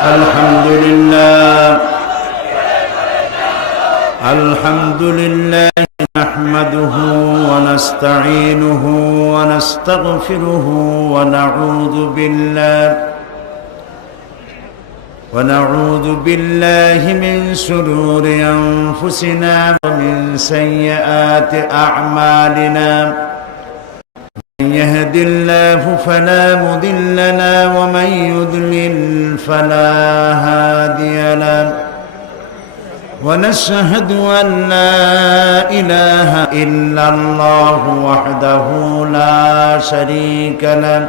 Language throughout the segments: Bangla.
الحمد لله الحمد لله نحمده ونستعينه ونستغفره ونعوذ بالله من شرور أنفسنا ومن سيئات أعمالنا من يهد الله فلا مضل له ومن يضلل فلا هادي له ونشهد أن لا إله إلا الله وحده لا شريك له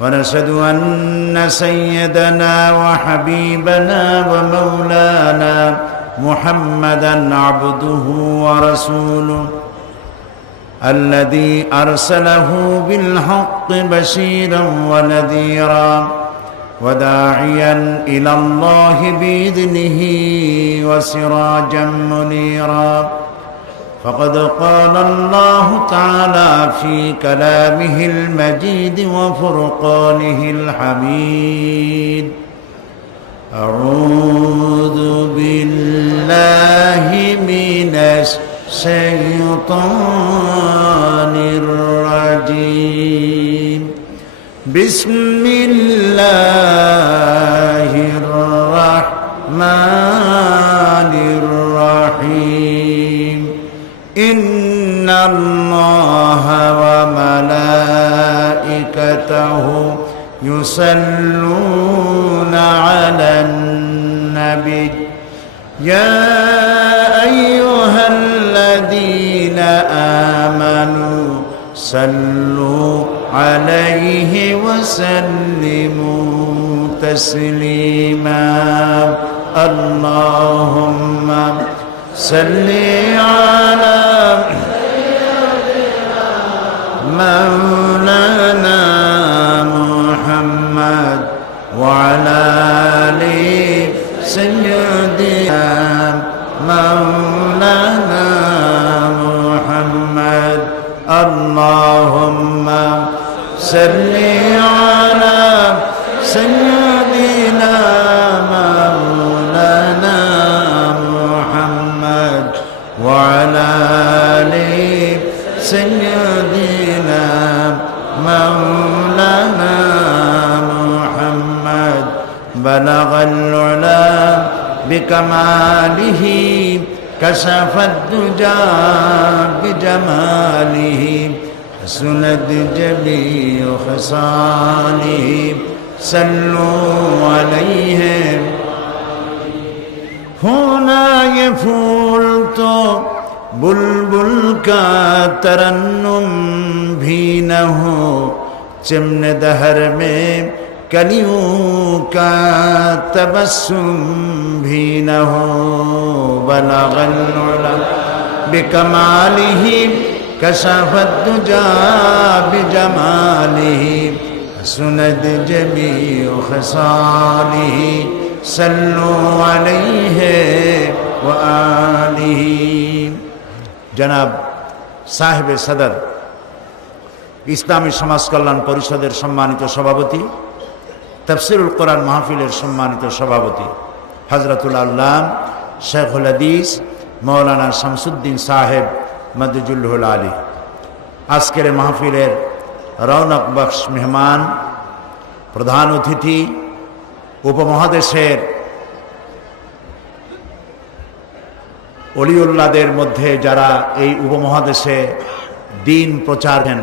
ونشهد أن سيدنا وحبيبنا ومولانا محمدا عبده ورسوله الذي أرسله بالحق بشيرا ونذيرا وداعيا إلى الله بإذنه وسراجا منيرا فقد قال الله تعالى في كلامه المجيد وفرقانه الحميد أعوذ بالله من الشيطان الرجيم بسم الله الرحمن الرحيم إن الله وملائكته يصلون على النبي يا أيها الذين آمنوا صلوا عليه وسلموا تسليما اللهم صل على مولانا محمد وعلى آل سيدنا مولانا محمد اللهم صل على سيدنا مولانا محمد وعلى آل سيدنا مولانا محمد بلغ العلا بكماله كشف الدجى بجماله حسنت جميع خصاله صلوا عليه ہونا یہ پھول تو بلبل کا ترنم بھی نہ ہو چمن دہر میں کلیوں کا تبسم بھی نہ ہو بلغ العلا بکمالہ کشف الدجى بجمالہ حسنت جمیع خصالہ صلوا علیہ وآلہ জনাব সাহেবে সদর ইসলামী সমাজ কল্যাণ পরিষদের সম্মানিত সভাপতি তাফসিরুল কোরআন মাহফিলের সম্মানিত সভাপতি হযরতুল আল্লাম শেখুল হাদিস মাওলানা শামসুদ্দিন সাহেব মদজুল্লুল আলী আজকের মাহফিলের রৌনক বখশ মেহমান প্রধান অতিথি উপমহাদেশের অলিউল্লাহদের মধ্যে যারা এই উপমহাদেশে দিন প্রচার করেন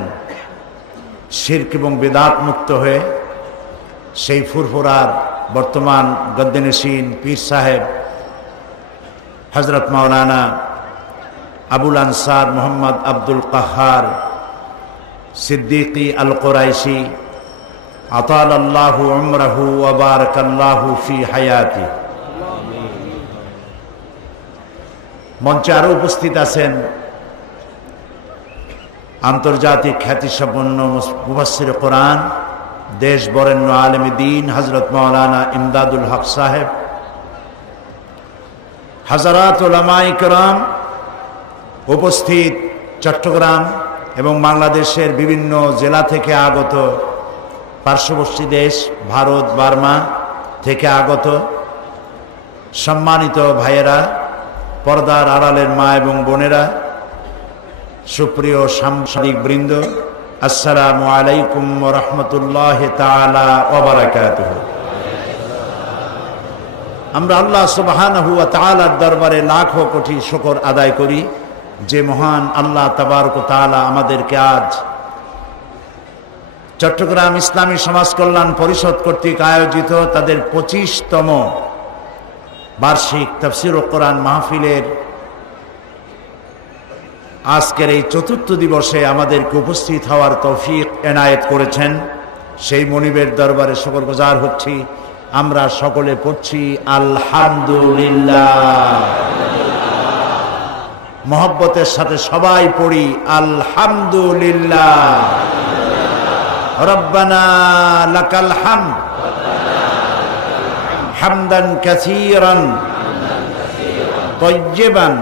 শিরক এবং বিদআত মুক্ত হয়ে সেই ফুরফুরার বর্তমান গদ্দেনশীন পীর সাহেব হযরত মাওলানা আবুল আনসার মোহাম্মদ আব্দুল কাহার সিদ্দিকী আল কুরাইশি আতালাল্লাহু উমরাহু ওয়া বারাকাল্লাহু ফি হায়াতি মঞ্চে আরো উপস্থিত আছেন আন্তর্জাতিক খ্যাতিসম্পন্ন মুফাসসির কোরআন দেশ বরেণ্য আলেমে দ্বীন হযরত মাওলানা ইমদাদুল হক সাহেব হাজারাত উলামায়ে কেরাম উপস্থিত চট্টগ্রাম এবং বাংলাদেশের বিভিন্ন জেলা থেকে আগত পার্শ্ববর্তী দেশ ভারত বার্মা থেকে আগত সম্মানিত ভাইয়েরা, পর্দার আড়ালের মা এবং বোনেরা, সুপ্রিয় সাংবাদিক বৃন্দ, আসসালামু আলাইকুম ওয়া রাহমাতুল্লাহি তাআলা ওয়া বারাকাতুহু। আমরা আল্লাহ সুবহানাহু ওয়া তাআলার দরবারে লাখো কোটি শুকর আদায় করি যে মহান আল্লাহ তাবারক ওয়া তাআলা আমাদেরকে আজ চট্টগ্রাম ইসলামী সমাজ কল্যাণ পরিষদ কর্তৃক আয়োজিত তাদের 25তম বার্ষিক তাফসীর ও কোরআন মাহফিলের আজকের এই চতুর্থ দিবসে আমাদেরকে উপস্থিত হওয়ার তৌফিক এনায়েত করেছেন। সেই মনিবের দরবারে শুকরগুজার হচ্ছি। আমরা সকলে পড়ছি আলহামদুলিল্লাহ। মহব্বতের সাথে সবাই পড়ি আলহামদুলিল্লাহ। রব্বানা লাকাল হামদ হামদান কাসীরান তাইয়্যিবান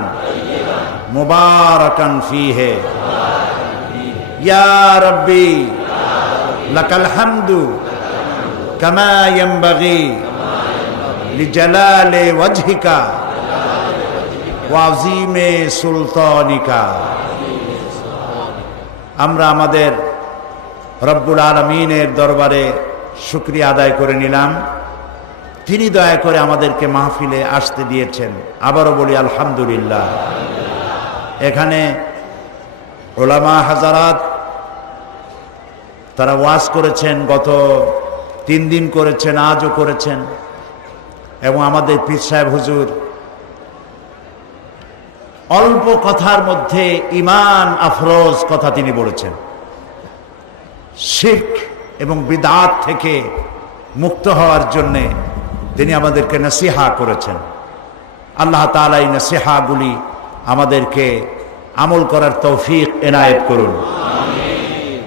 মুবারাকান ফীহি ইয়া রাব্বি লাকাল হামদু কামা ইয়ানবাগি লিজালালি ওয়াজহিকা ওয়া আযীমি সুলতানিকা। আমরা আমাদের রব্বুল আলামিনের দরবারে শুকরিয়া আদায় করে নিলাম। তিনি দয়া করে আমাদেরকে মাহফিলে আসতে দিয়েছেন। আবারও বলি আলহামদুলিল্লাহ। এখানে ওলামা হাজারাত তারা ওয়াজ করেছেন, গত 3 দিন করেছেন, আজও করেছেন, এবং আমাদের পীর সাহেব হুজুর অল্প কথার মধ্যে ঈমান আফরোজ কথা তিনি বলেছেন। শিরক এবং বিদআত থেকে মুক্ত হওয়ার জন্যে তিনি আমাদেরকে নসিহা করেছেন। আল্লাহ তাআলা এই নসিহাগুলি আমাদেরকে আমল করার তৌফিক এনায়েত করুন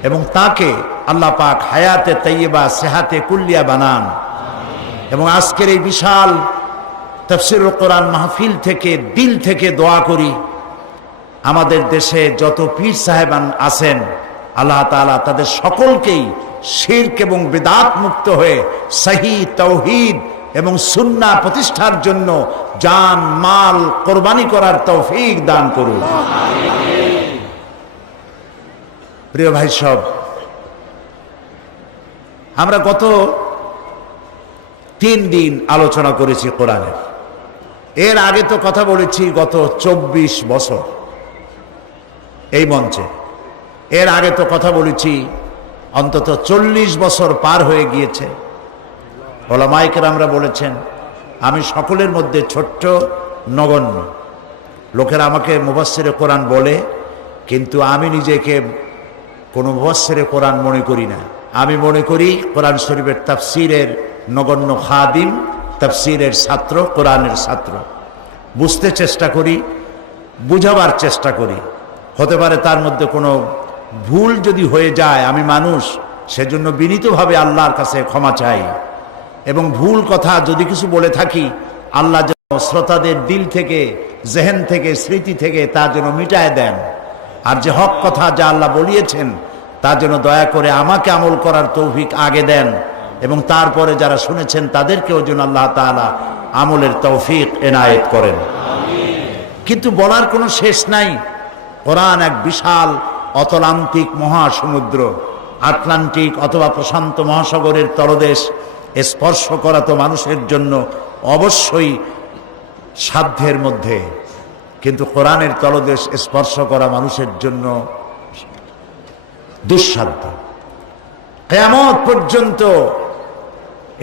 এবং তাকে আল্লাহ পাক হায়াতে তাইয়্যিবা সেহাতে কুল্লিয়া বানান। এবং আজকের এই বিশাল তাফসীরুল কোরআন মাহফিল থেকে দিল থেকে দোয়া করি, আমাদের দেশে যত পীর সাহেবান আছেন আল্লাহ তাআলা তাদের সকলকেই শিরক এবং বিদআত মুক্ত হয়ে সহিহ তাওহীদ এবং সুন্নাহ প্রতিষ্ঠার জন্য জান মাল কোরবানি করার তৌফিক দান করুন। প্রিয় ভাই সব, আমরা গত 3 দিন আলোচনা করেছি কোরআনের। এর আগে তো কথা বলেছি গত 24 বছর এই মঞ্চে। এর আগে তো কথা বলেছি অন্তত 40 বছর পার হয়ে গিয়েছে। ওলামায়ে কেরামরা বলেছেন আমি সকলের মধ্যে ছোট্ট, নগণ্য। লোকেরা আমাকে মুফাসসিরে কোরআন বলে, কিন্তু আমি নিজেকে কোনো মুফাসসিরে কোরআন মনে করি না। আমি মনে করি কোরআন শরীফের তাফসীরের নগণ্য খাদিম, তাফসীরের ছাত্র, কোরআনের ছাত্র। বুঝতে চেষ্টা করি, বুঝাবার চেষ্টা করি। হতে পারে তার মধ্যে কোনো ভুল যদি হয়ে যায়, আমি মানুষ, সেজন্য বিনীতভাবে আল্লাহর কাছে ক্ষমা চাই। এবং ভুল কথা যদি কিছু বলে থাকি, আল্লাহ যেন শ্রোতাদের দিল থেকে, জেহেন থেকে, স্মৃতি থেকে তা যেন মিটায় দেন। আর যে হক কথা যা আল্লাহ বলিয়েছেন তা যেন দয়া করে আমাকে আমল করার তৌফিক আগে দেন, এবং তারপরে যারা শুনেছেন তাদেরকেও যেন আল্লাহ তাআলা আমলের তৌফিক এনায়েত করেন। কিন্তু বলার কোনো শেষ নাই। কোরআন এক বিশাল অতলান্তিক মহাসমুদ্র। আটলান্টিক অথবা প্রশান্ত মহাসাগরের তলদেশ স্পর্শ করা তো মানুষের জন্য অবশ্যই সাধ্যের মধ্যে, কিন্তু কোরআনের তলদেশ স্পর্শ করা মানুষের জন্য দুঃসাধ্য। কিয়ামত পর্যন্ত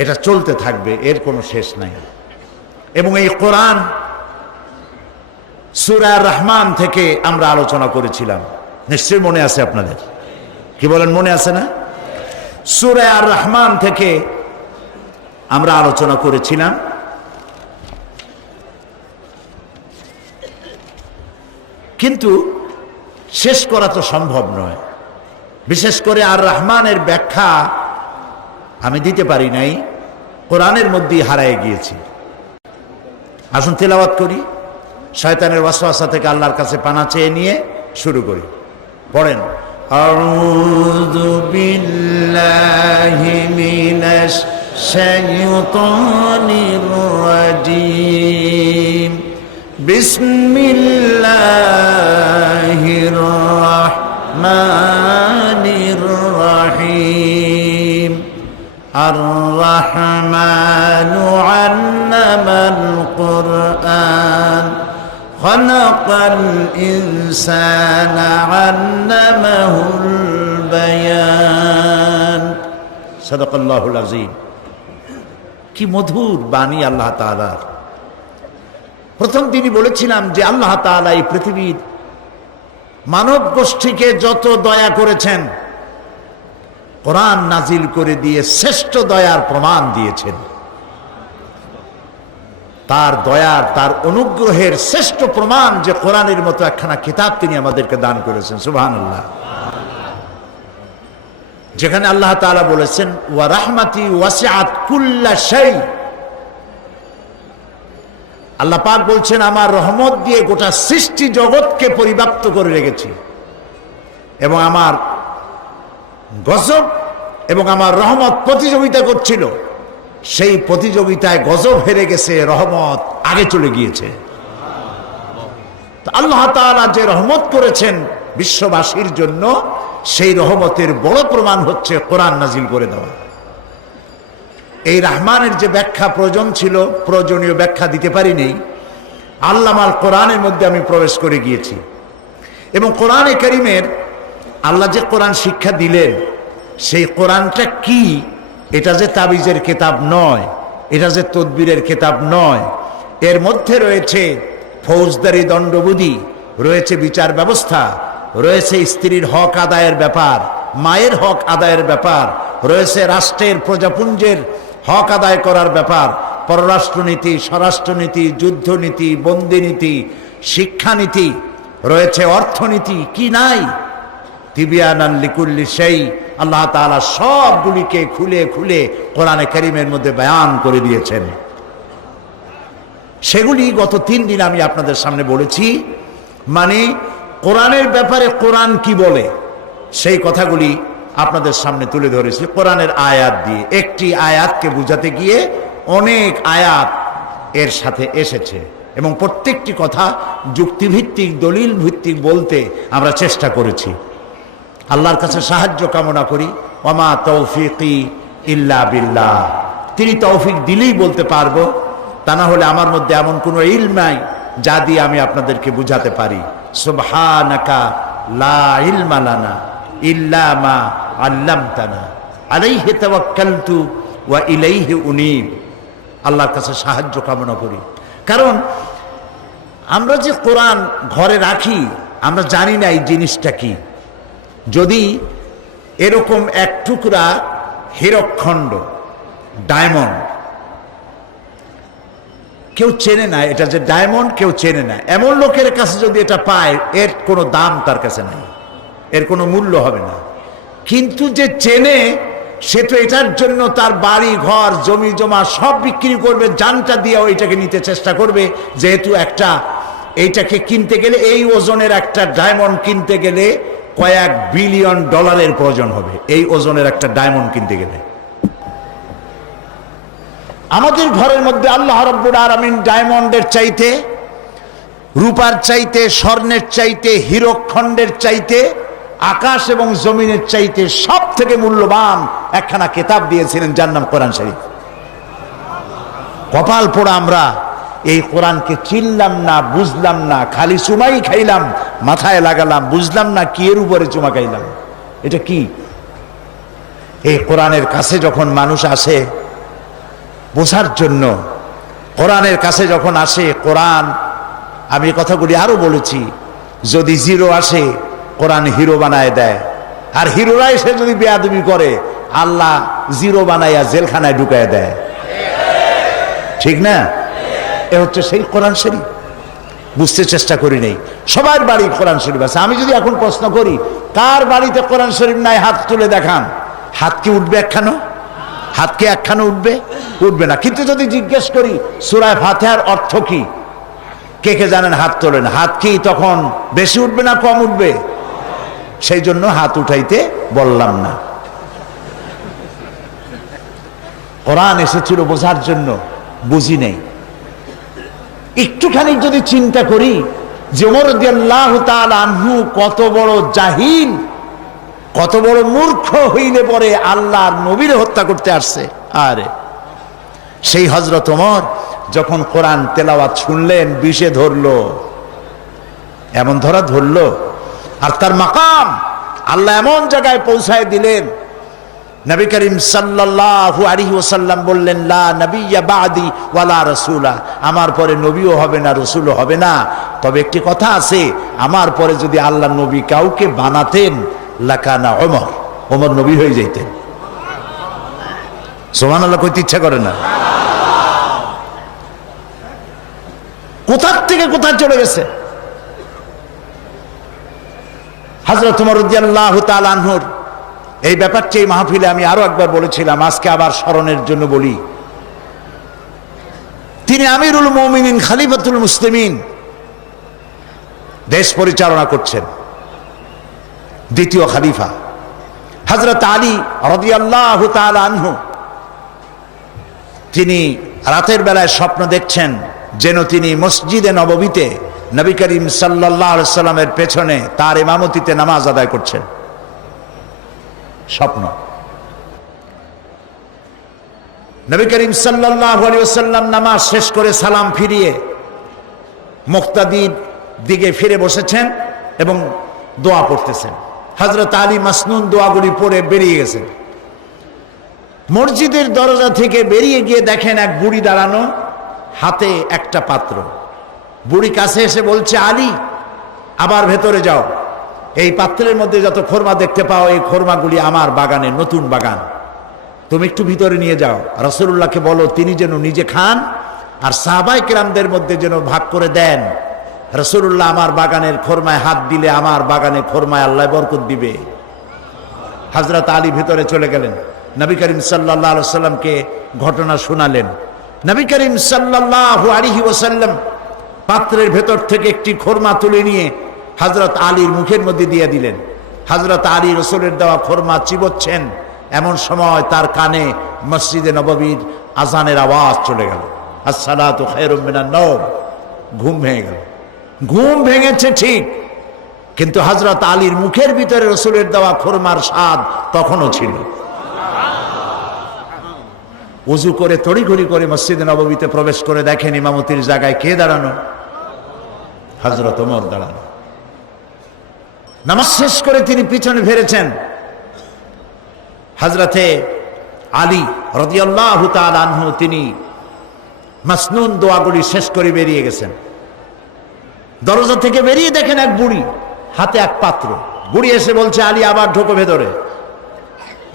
এটা চলতে থাকবে, এর কোনো শেষ নাই। এবং এই কোরআন সূরা আর-রহমান থেকে আমরা আলোচনা করেছিলাম, নিশ্চয়ই মনে আছে আপনাদের। কি বলেন, মনে আছে না? সূরা আর-রহমান থেকে আমরা আলোচনা করেছিলাম। কিন্তু শেষ করা তো সম্ভব নয়। বিশেষ করে আর রহমানের ব্যাখ্যা আমি দিতে পারি নাই, কোরআনের মধ্যেই হারায় গিয়েছি। আসুন তেলাওয়াত করি, শয়তানের ওয়াসওয়াসা থেকে আল্লাহর কাছে পানা চেয়ে নিয়ে শুরু করি। পড়েন, আউযু বিল্লাহি মিনাশ শাইতানির রাজিম। বিসমিল্লাহির রাহমানির রাহিম। আর-রাহমানু আল্লামাল কুরআন খালাকাল ইনসানা আল্লামাহুল বায়ান। সাদাকাল্লাহুল আযীম। কি মধুর বাণী আল্লাহ তাআলার। প্রথম তিনি বলেছিলাম যে আল্লাহ তাআলা এই পৃথিবীর মানব গোষ্ঠীকে যত দয়া করেছেন, কোরআন নাজিল করে দিয়ে শ্রেষ্ঠ দয়ার প্রমাণ দিয়েছেন। তার দয়ার, তার অনুগ্রহের শ্রেষ্ঠ প্রমাণ যে কোরআনের মতো একখানা কিতাব তিনি আমাদেরকে দান করেছেন। সুবহানাল্লাহ। যেখানে আল্লাহ তাআলা বলেছেন ওয়া রাহমাতি ওয়াসিআত কুল্লা শাই। আল্লাহ পাক বলছেন আমার রহমত দিয়ে গোটা সৃষ্টি জগৎকে পরিব্যাপ্ত করে রেখেছি, এবং আমার গজব এবং আমার রহমত প্রতিযোগিতা করছিল। সেই প্রতিযোগিতায় গজব হেরে গেছে, রহমত আগে চলে গিয়েছে। আল্লাহ তাআলা যে রহমত করেছেন বিশ্ববাসীর জন্য, সেই রহমতের বড় প্রমাণ হচ্ছে কোরআন নাজিল করে দেওয়া। এই রহমানের যে ব্যাখ্যা প্রয়োজন ছিল, প্রয়োজনীয় ব্যাখ্যা দিতে পারিনি। আল্লামাল কোরআনের মধ্যে আমি প্রবেশ করে গিয়েছি, এবং কোরআনে কারীমের আল্লাহ যে কোরআন শিক্ষা দিলেন, সেই কোরআনটা কি? এটা যে তাবিজের কিতাব নয়, এটা যে তদবিরের কিতাব নয়। এর মধ্যে রয়েছে ফৌজদারি দণ্ডবিধি, রয়েছে বিচার ব্যবস্থা, রয়েছে স্ত্রীর হক আদায়ের ব্যাপার, মায়ের হক আদায়ের ব্যাপার, রয়েছে রাষ্ট্রের প্রজাপুঞ্জের হক আদায় করার ব্যাপার, পররাষ্ট্রনীতি, স্বরাষ্ট্রনীতি, যুদ্ধনীতি, বন্দিনীতি, শিক্ষানীতি, রয়েছে অর্থনীতি। কি নাই? তিবিয়ানান লিকুল্লি শাই। আল্লাহ তাআলা সবগুলিকে খুলে খুলে কোরআনে কারীমের মধ্যে বয়ান করে দিয়েছেন। সেগুলি গত 3 দিন আমি আপনাদের সামনে বলেছি। মানে কোরআনের ব্যাপারে কোরআন কি বলে, সেই কথাগুলি আপনাদের সামনে তুলে ধরেছি কোরআনের আয়াত দিয়ে। একটি আয়াতকে বুঝাতে গিয়ে অনেক আয়াত এর সাথে এসেছে, এবং প্রত্যেকটি কথা যুক্তিভিত্তিক, দলিল ভিত্তিক বলতে আমরা চেষ্টা করেছি। আল্লাহর কাছে সাহায্য কামনা করি। ওয়ামা তৌফিকি ইল্লা বিল্লাহ। তিনি তৌফিক দিলেই বলতে পারবো, তা না হলে আমার মধ্যে এমন কোনো ইলম নাই যা দিয়ে আমি আপনাদেরকে বুঝাতে পারি। সুবহানাকা লা ইলমা লানা ইল্লা মা আল্লামতানা আলাইহি তাওয়াক্কালতু ওয়া ইলাইহি উনীব। আল্লাহর কাছে সাহায্য কামনা করি, কারণ আমরা যে কোরআন ঘরে রাখি, আমরা জানি না এই জিনিসটা কি। যদি এরকম এক টুকরা হীরকখণ্ড, ডায়মন্ড, কেউ চেনে না এটা যে ডায়মন্ড, কেউ চেনে না, এমন লোকের কাছে যদি এটা পায়, এর কোনো দাম তার কাছে নাই, এর কোনো মূল্য হবে না। কিন্তু যে চেনে, সে তো এটার জন্য তার বাড়ি ঘর জমি জমা সব বিক্রি করবে, জানটা দিয়ে ওইটাকে নিতে চেষ্টা করবে। যেহেতু একটা এইটাকে কিনতে গেলে, এই ওজনের একটা ডায়মন্ড কিনতে গেলে কয়েক বিলিয়ন ডলারের প্রয়োজন হবে, এই ওজনের একটা ডায়মন্ড কিনতে গেলে। আমাদের ঘরের মধ্যে আল্লাহ রাব্বুল আলামিন ডায়মন্ডের চাইতে, রূপার চাইতে, স্বর্ণের চাইতে, হীরকখণ্ডের চাইতে, আকাশ এবং জমিনের চাইতে সব থেকে মূল্যবান একখানা কিতাব দিয়েছিলেন, যার নাম কোরআন শরীফ। কপাল পোড়া আমরা এই কোরআনকে চিনলাম না, বুঝলাম না, খালি চুমাই খাইলাম, মাথায় লাগালাম, বুঝলাম না কি এর উপরে চুমা খাইলাম। এটা কি? এই কোরআনের কাছে যখন মানুষ আসে বোঝার জন্য, কোরআনের কাছে যখন আসে, কোরআন, আমি কথাগুলি আরো বলেছি, যদি জিরো আসে কোরআন হিরো বানায় দেয়, আর হিরোরা এসে যদি বেয়াদবি করে, আল্লাহ জিরো বানাইয়া জেলখানায় ঢুকায় দেয়। ঠিক না? এ হচ্ছে সেই কোরআন শরীফ। বুঝতে চেষ্টা করি নেই। সবার বাড়ি কোরআন শরীফ আছে। আমি যদি এখন প্রশ্ন করি কার বাড়িতে কোরআন শরীফ নাই, হাত তুলে দেখান। হাত কি উঠবে একখানো? হাত কি একখানো উঠবে? উঠবে না। কিন্তু যদি জিজ্ঞেস করি সূরা ফাতিহার অর্থ কি, কে কে জানেন? হাত তোলেন। হাত কি তখন বেশি উঠবে না কম উঠবে? সেই জন্য হাত উঠাইতে বললাম না। কোরআন এসেছিল বোঝার জন্য, বুঝি নেই। একটুখানি যদি চিন্তা করি যে ওমর রাদিয়াল্লাহু তাআলা আনহু কত বড় জাহিল, কত বড় মূর্খ হইলে পরে আল্লাহর নবীর হত্যা করতে আসছে। আরে সেই হযরত ওমর যখন কোরআন তেলাওয়াত শুনলেন, বিষে ধরলো, এমন ধরলো, আর তার মাকাম আল্লাহ এমন জায়গায় পৌঁছায় দিলেন, নবী করিম সাল্লাল্লাহু আলাইহি ওয়াসাল্লাম বললেন, লা নবিয়্যা বাদি ওয়ালা রাসূলা, আমার পরে নবীও হবে না, রাসূলও হবে না, তবে একটি কথা আছে, আমার পরে যদি আল্লাহ নবী কাউকে বানাতেন লাকানা ওমর, ওমর নবী হয়ে যাইতেন। সুবহানাল্লাহ কইতে ইচ্ছা করে না? কোথা থেকে কোথায় চলে গেছে। হযরত ওমর রাদিয়াল্লাহু তাআলা আনহুর এই ব্যাপারটি এই মাহফিলে আমি আরো একবার বলেছিলাম, আজকে আবার স্মরণের জন্য বলি। তিনি আমিরুল মুমিনিন, খলিফাতুল মুসলিমিন, দেশ পরিচালনা করছেন, দ্বিতীয় খলিফা। হযরত আলী রাদিয়াল্লাহু তাআলা আনহু তিনি রাতের বেলায় স্বপ্ন দেখছেন যেন তিনি মসজিদে নববীতে নবী করিম সাল্লাল্লাহু আলাইহি সাল্লামের পেছনে তার ইমামতিতে নামাজ আদায় করছেন। স্বপ্ন। নবী করিম সাল্লাল্লাহু আলাইহি ওয়াসাল্লাম নামাজ শেষ করে সালাম ফিরিয়ে মুক্তাদির দিকে ফিরে বসেছেন এবং দোয়া পড়তেছেন। হযরত আলী মাসনুন দোয়াগুলি পড়ে বেরিয়ে গেছেন। মসজিদের দরজা থেকে বেরিয়ে গিয়ে দেখেন এক বুড়ি দাঁড়ানো, হাতে একটা পাত্র। বুড়ি কাছে এসে বলছে, আলী আবার ভেতরে যাও, এই পাত্রের মধ্যে যত খোরমা দেখতে পাও এই খোরমাগুলি আমার বাগানের নতুন বাগান, তুমি একটু ভিতরে নিয়ে যাও। রাসূলুল্লাহকে বলো তিনি যেন নিজে খান আর সাহাবায়ে কেরামদের মধ্যে যেন ভাগ করে দেন। রাসূলুল্লাহ আমার বাগানের খোরমায় হাত দিলে আমার বাগানে খোরমায় আল্লাহ বরকত দিবে। হযরত আলী ভিতরে চলে গেলেন, নবী করিম সাল্লাল্লাহু আলাইহি ওয়াসাল্লামকে ঘটনা শোনালেন। নবী করিম সাল্লাল্লাহু আলাইহি ওয়াসাল্লাম পাত্রের ভেতর থেকে একটি খোরমা তুলে নিয়ে হযরত আলীর মুখের মধ্যে দিয়ে দিলেন। হযরত আলী রাসূলের দেওয়া খোরমা চিবোচ্ছেন, এমন সময় তার কানে মসজিদে নববীর আজানের আওয়াজ চলে গেল, আসসালাতু খায়রুম মিনান নাওম। ঘুম ভেঙে গেল। ঘুম ভেঙেছে ঠিক, কিন্তু হযরত আলীর মুখের ভিতরে রাসূলের দেওয়া খোরমার স্বাদ তখনও ছিল। ওযু করে তড়িঘড়ি করে মসজিদে নববীতে প্রবেশ করে দেখেন ইমামতির জায়গায় কে দাঁড়ানো? হযরত ওমর দাঁড়ানো। নামাজ শেষ করে তিনি পিছনে ফিরেছেন। হযরতে আলী রাদিয়াল্লাহু তাআলা আনহু তিনি মাসনুন দোয়াগুলি শেষ করে বেরিয়ে গেছেন। দরজা থেকে বেরিয়ে দেখেন এক বুড়ি, হাতে এক পাত্র। বুড়ি এসে বলছে, আলী আবার ঢোকো ভেতরে,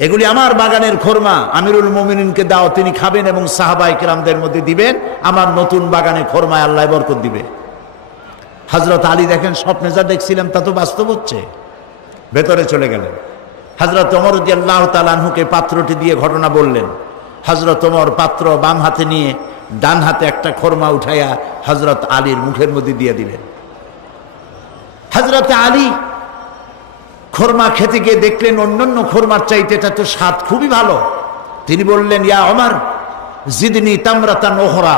এগুলি আমার বাগানের খোরমা, আমিরুল মুমিনিনকে দাও, তিনি খাবেন এবং সাহাবায়ে কেরামদের মধ্যে দিবেন, আমার নতুন বাগানে খোরমায় আল্লাহ বরকত দিবে। হযরত আলী দেখেন স্বপ্নে যা দেখছিলাম তা তো বাস্তব হচ্ছে, ভেতরে চলে গেলেন। হযরত ওমর রাদিয়াল্লাহু তাআলা আনহুকে পাত্রটি দিয়ে ঘটনা বললেন। হযরত ওমর পাত্র বাম হাতে নিয়ে ডান হাতে একটা খোরমা উঠাইয়া হযরত আলীর মুখের মধ্যে দিয়ে দিলেন। হযরত আলী খোরমা খেতে গিয়ে দেখলেন অন্যান্য খোরমার চাইতে এটা তো স্বাদ খুবই ভালো। তিনি বললেন, ইয়া ওমর জিদনি তামরাতান উখরা,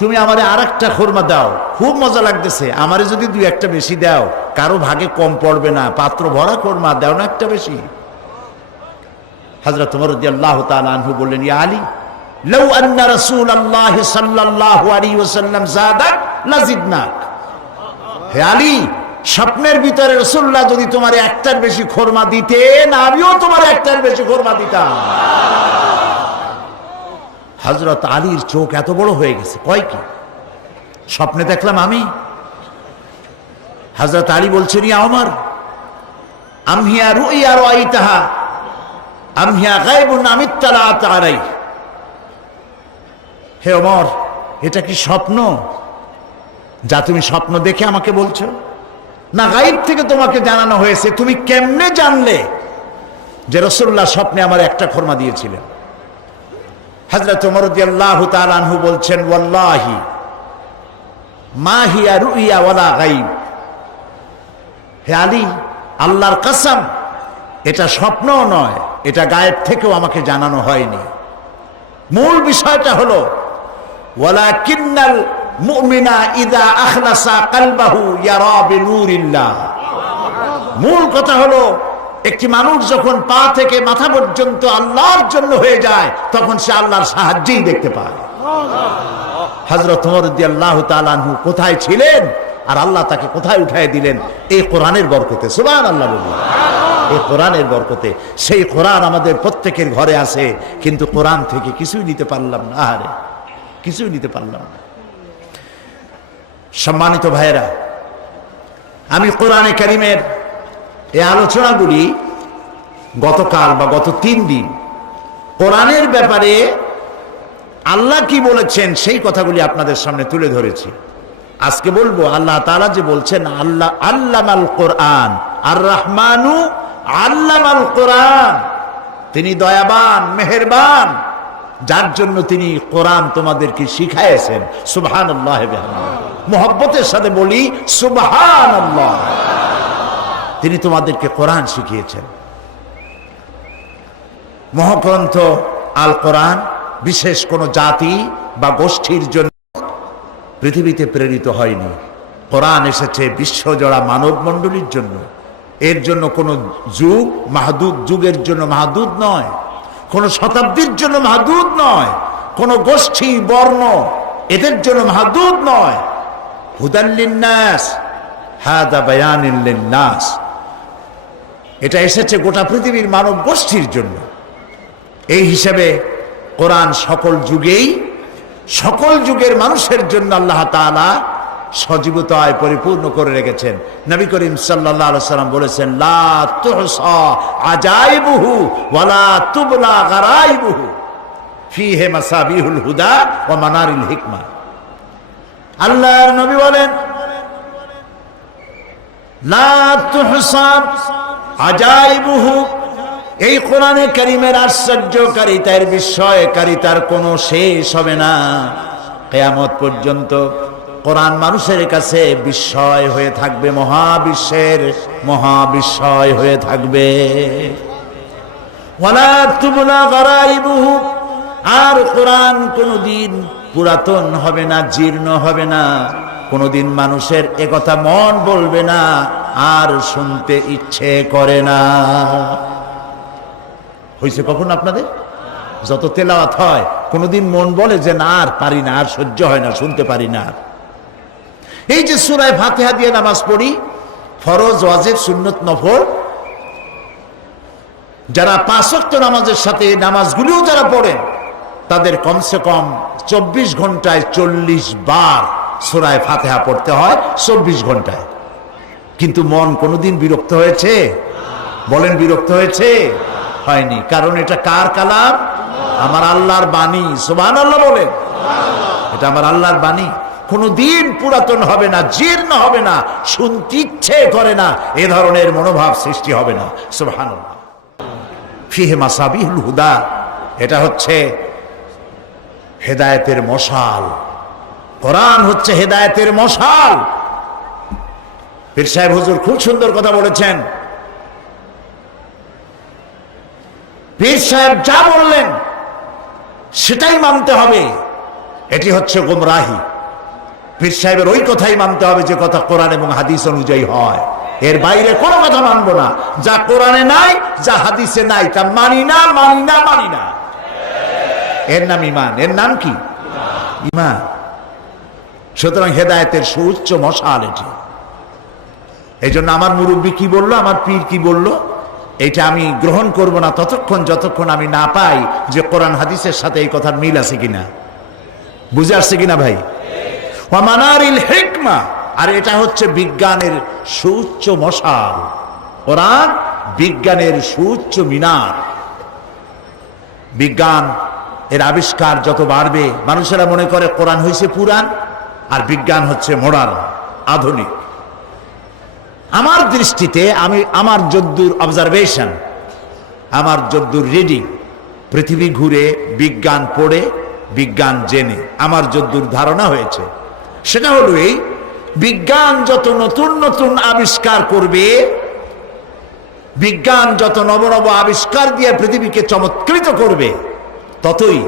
তুমি আমারে আরেকটা খোরমা দাও, খুব মজা লাগতেছে, আমারে যদি দুই একটা বেশি দাও কারো ভাগে কম পড়বে না, পাত্র ভরা খোরমা, দাও না একটা বেশি। হযরত ওমর রাদিয়াল্লাহু তাআলা আনহু বললেন, ইয়া আলী লাউ আন্না রাসূলুল্লাহ সাল্লাল্লাহু আলাইহি ওয়াসাল্লাম যাদাক লাজিদনাক। হে আলী, স্বপ্নের ভিতরে রাসূলুল্লাহ যদি তোমার একটার বেশি খোরমা দিতেন, আমিও তোমার একটার বেশি খোরমা দিতাম। হযরত আলীর চোখ এত বড় হয়ে গেছে, কয় কি স্বপ্নে দেখলাম আমি? হযরত আলী বলছেন, ইয়া ওমর আমহিয়া রুইয়া রাআইতাহা আমহিয়া গায়বুন আমিত্তালাত আলাই। হে ওমর, এটা কি স্বপ্ন যা তুমি স্বপ্ন দেখে আমাকে বলছো, না গায়েব থেকে তোমাকে জানানো হয়েছে? তুমি কেমনে জানলে যে রাসূলুল্লাহ স্বপ্নে আমার একটা খোরমা দিয়েছিলেন? হযরত ওমর রাদিয়াল্লাহু তাআলা আনহু বলছেন, ওয়াল্লাহি মা হিয়া রুইয়া ওয়ালা গায়ব। হে আলী, আল্লাহর কসম, এটা স্বপ্নও নয়, এটা গায়েব থেকেও আমাকে জানানো হয়নি। মূল বিষয়টা হলো ওয়ালাকিন্নাল মুমিনা ইযা আখলাসা কলবাহু ইয়ারা বিনুরিল্লাহ। মূল কথা হলো একটি মানুষ যখন পা থেকে মাথা পর্যন্ত আল্লাহর জন্য হয়ে যায় তখন সে আল্লাহর সাহায্যই দেখতে পায়। হযরত ওমর রাদিয়াল্লাহু তাআলা আনহু কোথায় ছিলেন আর আল্লাহ তাকে কোথায় উঠায় দিলেন? এই কোরআনের বরকতে। সুবহানাল্লাহ বলুন। এই কোরআনের বরকতে। সেই কোরআন আমাদের প্রত্যেকের ঘরে আছে, কিন্তু কোরআন থেকে কিছুই নিতে পারলাম না। আরে কিছুই নিতে পারলাম না। সম্মানিত ভাইয়েরা, আমি কোরআনে কারীমের এই আলোচনাগুলি গতকাল বা গত 3 দিন কোরআনের ব্যাপারে আল্লাহ কি বলেছেন সেই কথাগুলি আপনাদের সামনে তুলে ধরেছি। আজকে বলবো আল্লাহ তাআলা যে বলছেন আল্লাহ আল্লামাল কোরআন, আর রহমানু আল্লামাল কোরআন, তিনি দয়াবান মেহেরবান, যার জন্য তিনি কোরআন তোমাদেরকে শিখাইছেন। সুবহানাল্লাহ বিহামদিহি। মুহাব্বতের সাথে বলি সুবহানাল্লাহ। তিনি তোমাদেরকে কোরআন শিখিয়েছেন। মহাগ্রন্থ আল কোরআন বিশেষ কোনো জাতি বা গোষ্ঠীর জন্য পৃথিবীতে প্রেরিত হয়নি। কোরআন এসেছে বিশ্বজোড়া মানব মণ্ডলীর জন্য। এর জন্য কোনো যুগ মাহদুদ, যুগের জন্য মাহদুদ নয়, কোনো শতাব্দীর জন্য মাহদুদ নয়, কোনো গোষ্ঠী বর্ণ এদের জন্য মাহদুদ নয়। হুদাল লিন্নাস হাদা বায়ানুল লিন্নাস। এটা এসেছে গোটা পৃথিবীর মানব গোষ্ঠীর জন্য। এই হিসেবে কোরআন সকল যুগেই সকল যুগের মানুষের জন্য আল্লাহ তাআলা সজীবতায় পরিপূর্ণ করে রেখেছেন। নবী করিম সাল্লাল্লাহু আলাইহি ওয়াসাল্লাম বলেছেন লা তুহসা আজাইবুহু ওয়ালা তুবলা গারাইবুহু ফিহি মাসাবিহুল হুদা ওয়া মানারিল হিকমা। আল্লাহর নবী বলেন লা তুহসা আজাইবুহু, এই কোরআনে কারীমের আশ্চর্যকারিতার বিস্ময়কারিতার কোনো শেষ হবে না। কিয়ামত পর্যন্ত কোরআন মানুষের কাছে বিস্ময় হয়ে থাকবে, মহাবিশ্বের মহাবিস্ময় হয়ে থাকবে। ওয়ালা তুবলা গারাইবুহু, আর কোরআন কোনোদিন পুরাতন হবে না, জীর্ণ হবে না। কোনোদিন মানুষের একথা মন বলবে না আর শুনতে ইচ্ছে করে না। হয়েছে কখন আপনাদের? যত তেলাওয়াত হয় কোনোদিন মন বলে যে না আর পারি না, আর সহ্য হয় না, শুনতে পারি না। এই যে সূরা ফাতিহা দিয়ে নামাজ পড়ি, ফরজ ওয়াজিব সুন্নত নফল, যারা 5 ওয়াক্ত নামাজের সাথে নামাজগুলিও যারা পড়েন তাদের কমসে কম 24 ঘন্টায় 40 বার সূরা ফাতিহা পড়তে হয়, 24 ঘন্টায়। কিন্তু মন কোনোদিন বিরক্ত হয়েছে? বলেন বিরক্ত হয়েছে? হয়নি। কারণ এটা কার কালাম? আমার আল্লাহর বাণী। সুবহানাল্লাহ বলেন। এটা আমার আল্লাহর বাণী, কোনোদিন পুরাতন হবে না, জীর্ণ হবে না, শুনতে ইচ্ছে করে না, এ ধরনের মনোভাব সৃষ্টি হবে না। সুবহানাল্লাহ। ফিহি মাসাবিহুল হুদা, এটা হচ্ছে হেদায়েতের মশাল। কোরআন হচ্ছে হেদায়েতের মশাল। পীর সাহেব হুজুর খুব সুন্দর কথা বলেছেন। পীর সাহেব যা বললেন সেটাই মানতে হবে, এটি হচ্ছে গোমরাহি। পীর সাহেবের ওই কথাই মানতে হবে যে কথা কোরআন এবং হাদিস অনুযায়ী হয়। এর বাইরে কোনো কথা মানব না। যা কোরআনে নাই, যা হাদিসে নাই, তা মানি না, মানি না, মানি না। এর নাম ঈমান। এর নাম কি? ঈমান। সুতরাং হেদায়েতের সুউচ্চ মশাল এটি। এই জন্য আমার মুরব্বী কি বললো, আমার পীর কি বললো, এটা আমি গ্রহণ করব না ততক্ষণ যতক্ষণ আমি না পাই যে কোরআন হাদিসের সাথে এই কথার মিল আছে কিনা। বুঝে আসছে কিনা ভাই? ওয়া মানারিল হিকমা, আর এটা হচ্ছে বিজ্ঞানের সুউচ্চ মশাল। কোরআন বিজ্ঞানের সুউচ্চ মিনার। বিজ্ঞান এর আবিষ্কার যত বাড়বে, মানুষেরা মনে করে কোরআন হয়েছে পুরাণ আর বিজ্ঞান হচ্ছে মডার্ন, আধুনিক। আমার দৃষ্টিতে, আমি আমার যদ্দূর অবজারভেশন, আমার যদ্দূর রিডিং, পৃথিবী ঘুরে বিজ্ঞান পড়ে বিজ্ঞান জেনে আমার যদ্দূর ধারণা হয়েছে, সেটা হলো এই: বিজ্ঞান যত নতুন নতুন আবিষ্কার করবে, বিজ্ঞান যত নব নব আবিষ্কার দিয়ে পৃথিবীকে চমৎকৃত করবে, ততই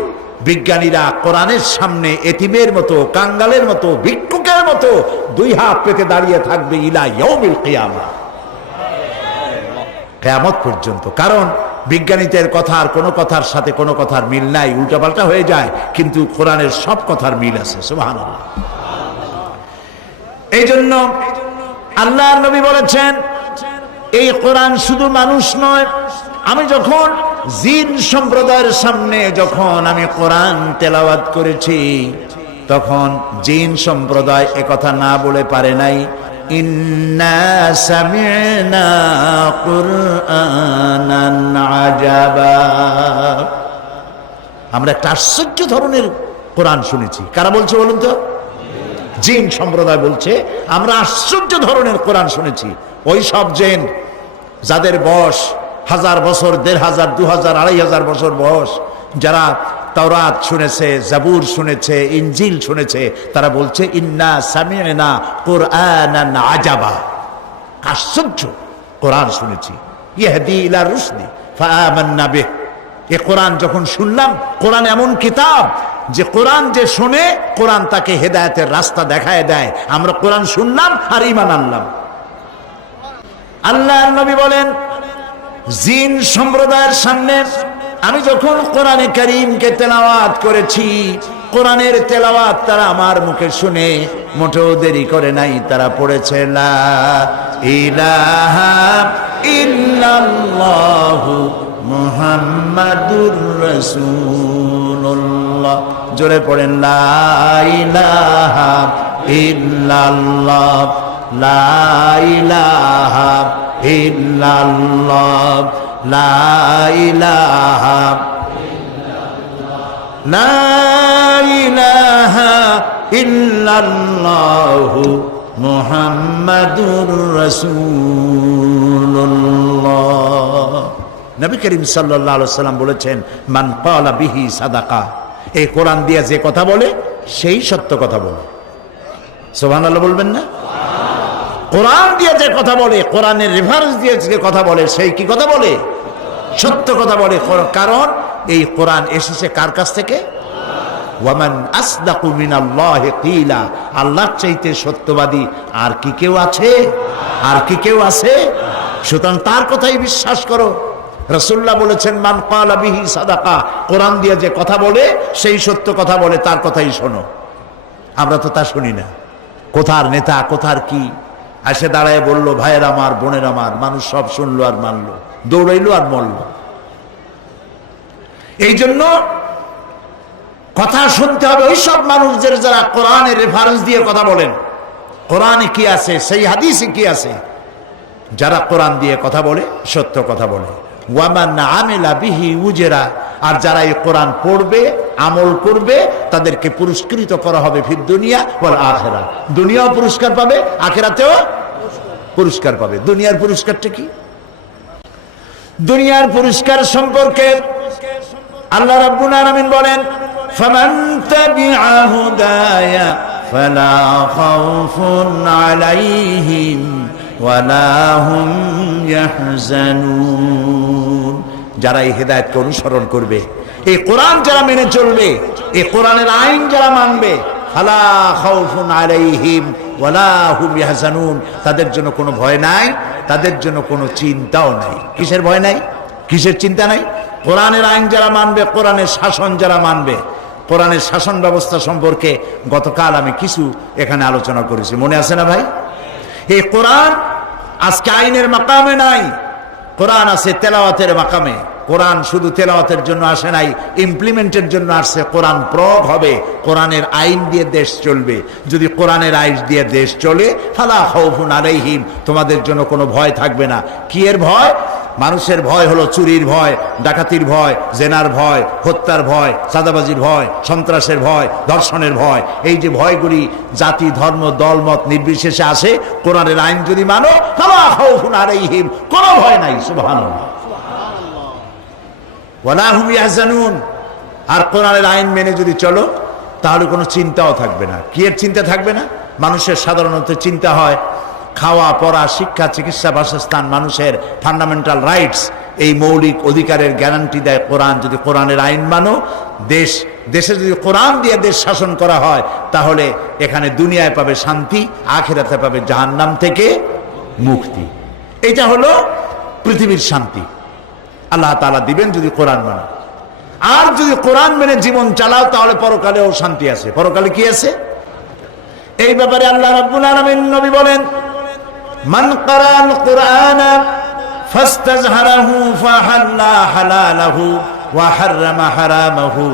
বিজ্ঞানীরা কোরআনের সামনে এতিমের মতো, কাঙ্গালের মতো, ভিক্ষুকের মতো দুই হাত পেতে দাঁড়িয়ে থাকবে ইলা ইয়াউমিল কিয়ামা, কিয়ামত পর্যন্ত। কারণ বিজ্ঞানীদের কথা আর কোনো কথার সাথে কোনো কথার মিল নাই, উল্টাপাল্টা হয়ে যায়, কিন্তু কোরআনের সব কথার মিল আছে। সুবহানাল্লাহ। এই জন্য আল্লাহর নবী বলেছেন, এই কোরআন শুধু মানুষ নয়। আমি যখন জিন সম্প্রদায়ের সামনে যখন আমি কোরআন তেলাওয়াত করেছি, তখন জিন সম্প্রদায় একথা না বলে পারে নাই, ইন্না সামি'না কুরআনান আজাবা, আমরা একটা আশ্চর্য ধরনের কোরআন শুনেছি। কারা বলছে বলুন তো? জিন সম্প্রদায় বলছে আমরা আশ্চর্য ধরনের কোরআন শুনেছি। ওই সব জিন যাদের বয়স 1000 বছর, 1500, 2000, 2500 বছর বয়স, যারা তাওরাত শুনেছে, জাবুর শুনেছে, ইনজিল শুনেছে, তারা বলছে ইন্না সামি'না কুরআনান আজাবা, আশ্চর্য কোরআন শুনেছি। ইয়াহদি ইলা রুশদি ফাআমান্না বিহ, এই কোরআন যখন শুনলাম, কোরআন এমন কিতাব যে কোরআন যে শুনে কোরআন তাকে হেদায়েতের রাস্তা দেখায় দেয়। আমরা কোরআন শুনলাম আর ঈমান আনলাম। আল্লাহর নবী বলেন, জিন সম্প্রদায়ের সামনে আমি যখন কোরআনে কারীমকে তেলাওয়াত করেছি, কোরআনের তেলাওয়াত তারা আমার মুখে শুনে মোটেও দেরি করে নাই, তারা পড়েছে লা ইলাহা ইল্লাল্লাহু মুহাম্মাদুর রাসূলুল্লাহ। জোরে পড়েন লা ইলাহা ইল্লাল্লাহ, লা ইলাহা ইল্লাল্লাহ, লা ইলাহা লা ইলাহা ইল্লাল্লাহু মুহাম্মাদুর রাসূলুল্লাহ। নবী করিম সাল্লাল্লাহু আলাইহি ওয়াসাল্লাম বলেছেন, মান ক্বালা বিহি সাদাকা, এই কোরআন দিয়ে যে কথা বলে সেই সত্য কথা বলে। সুবহানাল্লাহ বলবেন না? কোরআন দিয়ে যে কথা বলে, কোরআনের রেফারেন্স দিয়ে যে কথা বলে, সেই কি কথা বলে? সত্য কথা বলে। কারণ এই কোরআন এসেছে কার কাছ থেকে? ওয়ামান আসদাকু মিনাল্লাহি কিলা, আল্লাহর চাইতে সত্যবাদী আর কি কেউ আছে? আর কি কেউ আছে? সুতরাং তার কথাই বিশ্বাস করো। রাসূলুল্লাহ বলেছেন, মান ক্বালা বিহি সাদাকা, কোরআন দিয়ে যে কথা বলে সেই সত্য কথা বলে, তার কথাই শোনো। আমরা তো তা শুনি না। কোথার নেতা, কোথার কি এসে দাঁড়ায় বলল, ভাইয়ের আমার, বোনের আমার, মানুষ সব শুনলো আর মানলো, দৌড়াইলো আর মরল। এই জন্য কথা শুনতে হবে ওই সব মানুষদের যারা কোরআনের রেফারেন্স দিয়ে কথা বলেন। কোরআনে কি আছে, সেই হাদিসে কি আছে, যারা কোরআন দিয়ে কথা বলে সত্য কথা বলে। ওয়ামান আমিলা বিহি উজরা, আর যারা এই কোরআন পড়বে, আমল করবে, তাদেরকে পুরস্কৃত করা হবে ফিদ দুনিয়া ওয়াল আখিরা, দুনিয়াও পুরস্কার পাবে, আখিরাতেও পুরস্কার পাবে। দুনিয়ার পুরস্কারটা কি? দুনিয়ার পুরস্কার সম্পর্কে আল্লাহ রাব্বুল আলামিন বলেন, ফামান তাবিআ হুদায়া ফালা খাউফুন আলাইহিম ওয়ালা হুম ইয়াহজানুন। যারা এই হেদায়েতকে অনুসরণ করবে, এই কোরআন যারা মেনে চলবে, এই কোরআনের আইন যারা মানবে, ফালা খাউফুন আলাইহিম ওয়ালা হুম ইয়াহজানুন, তাদের জন্য কোনো ভয় নাই, তাদের জন্য কোনো চিন্তাও নাই। কিসের ভয় নাই? কিসের চিন্তা নাই? কোরআনের আইন যারা মানবে, কোরআনের শাসন যারা মানবে। কোরআনের শাসন ব্যবস্থা সম্পর্কে গতকাল আমি কিছু এখানে আলোচনা করেছি, মনে আছে না ভাই? এই কোরআন আজকে আইনের মাকামে নাই, কোরআন আছে তেলাওয়াতের মাকামে। কোরআন শুধু তেলাওয়াতের জন্য আসে নাই, ইমপ্লিমেন্টের জন্য আসছে। কোরআন প্রয়োগ হবে, কোরআনের আইন দিয়ে দেশ চলবে। যদি কোরআনের আইন দিয়ে দেশ চলে, ফালা খাউফুন আলাইহিম, তোমাদের জন্য কোনো ভয় থাকবে না। কি এর ভয়? মানুষের ভয় হলো চুরির ভয়, ডাকাতির ভয়, জেনার ভয়, হত্যার ভয়, চাঁদাবাজির ভয়, সন্ত্রাসের ভয়, ধর্ষণের ভয়। এই যে ভয়গুলি জাতি, ধর্ম, দলমত নির্বিশেষে আসে, কোরআনের আইন যদি মানো, ফালা খাউফুন আলাইহিম, কোনো ভয় নাই। সুবহানাল্লাহ। ওয়ালা হুম ইয়াহজানুন, আর কোরআনের আইন মেনে যদি চলো, তাহলে কোনো চিন্তাও থাকবে না। কি এর চিন্তা থাকবে না? মানুষের সাধারণত চিন্তা হয় খাওয়া, পড়া, শিক্ষা, চিকিৎসা, বাসস্থান, মানুষের ফান্ডামেন্টাল রাইটস, এই মৌলিক অধিকারের গ্যারান্টি দেয় কোরআন। যদি কোরআনের আইন মানো, দেশ দেশে যদি কোরআন দিয়ে দেশ শাসন করা হয়, তাহলে এখানে দুনিয়ায় পাবে শান্তি, আখিরাতে পাবে জাহান্নাম থেকে মুক্তি। এটা হলো পৃথিবীর শান্তি, আল্লাহ তাআলা দিবেন যদি কোরআন মানে। আর যদি কোরআন মেনে জীবন চালাও, তাহলে পরকালেও শান্তি আছে। পরকালে কি আছে এই ব্যাপারে আল্লাহ রাব্বুল আলামিন নবী বলেন, মান ক্বারাআল কুরআনা ফাস্তাজহারাহু ফাহাল্লা হালালাহু ওয়া হাররামা হারামাহু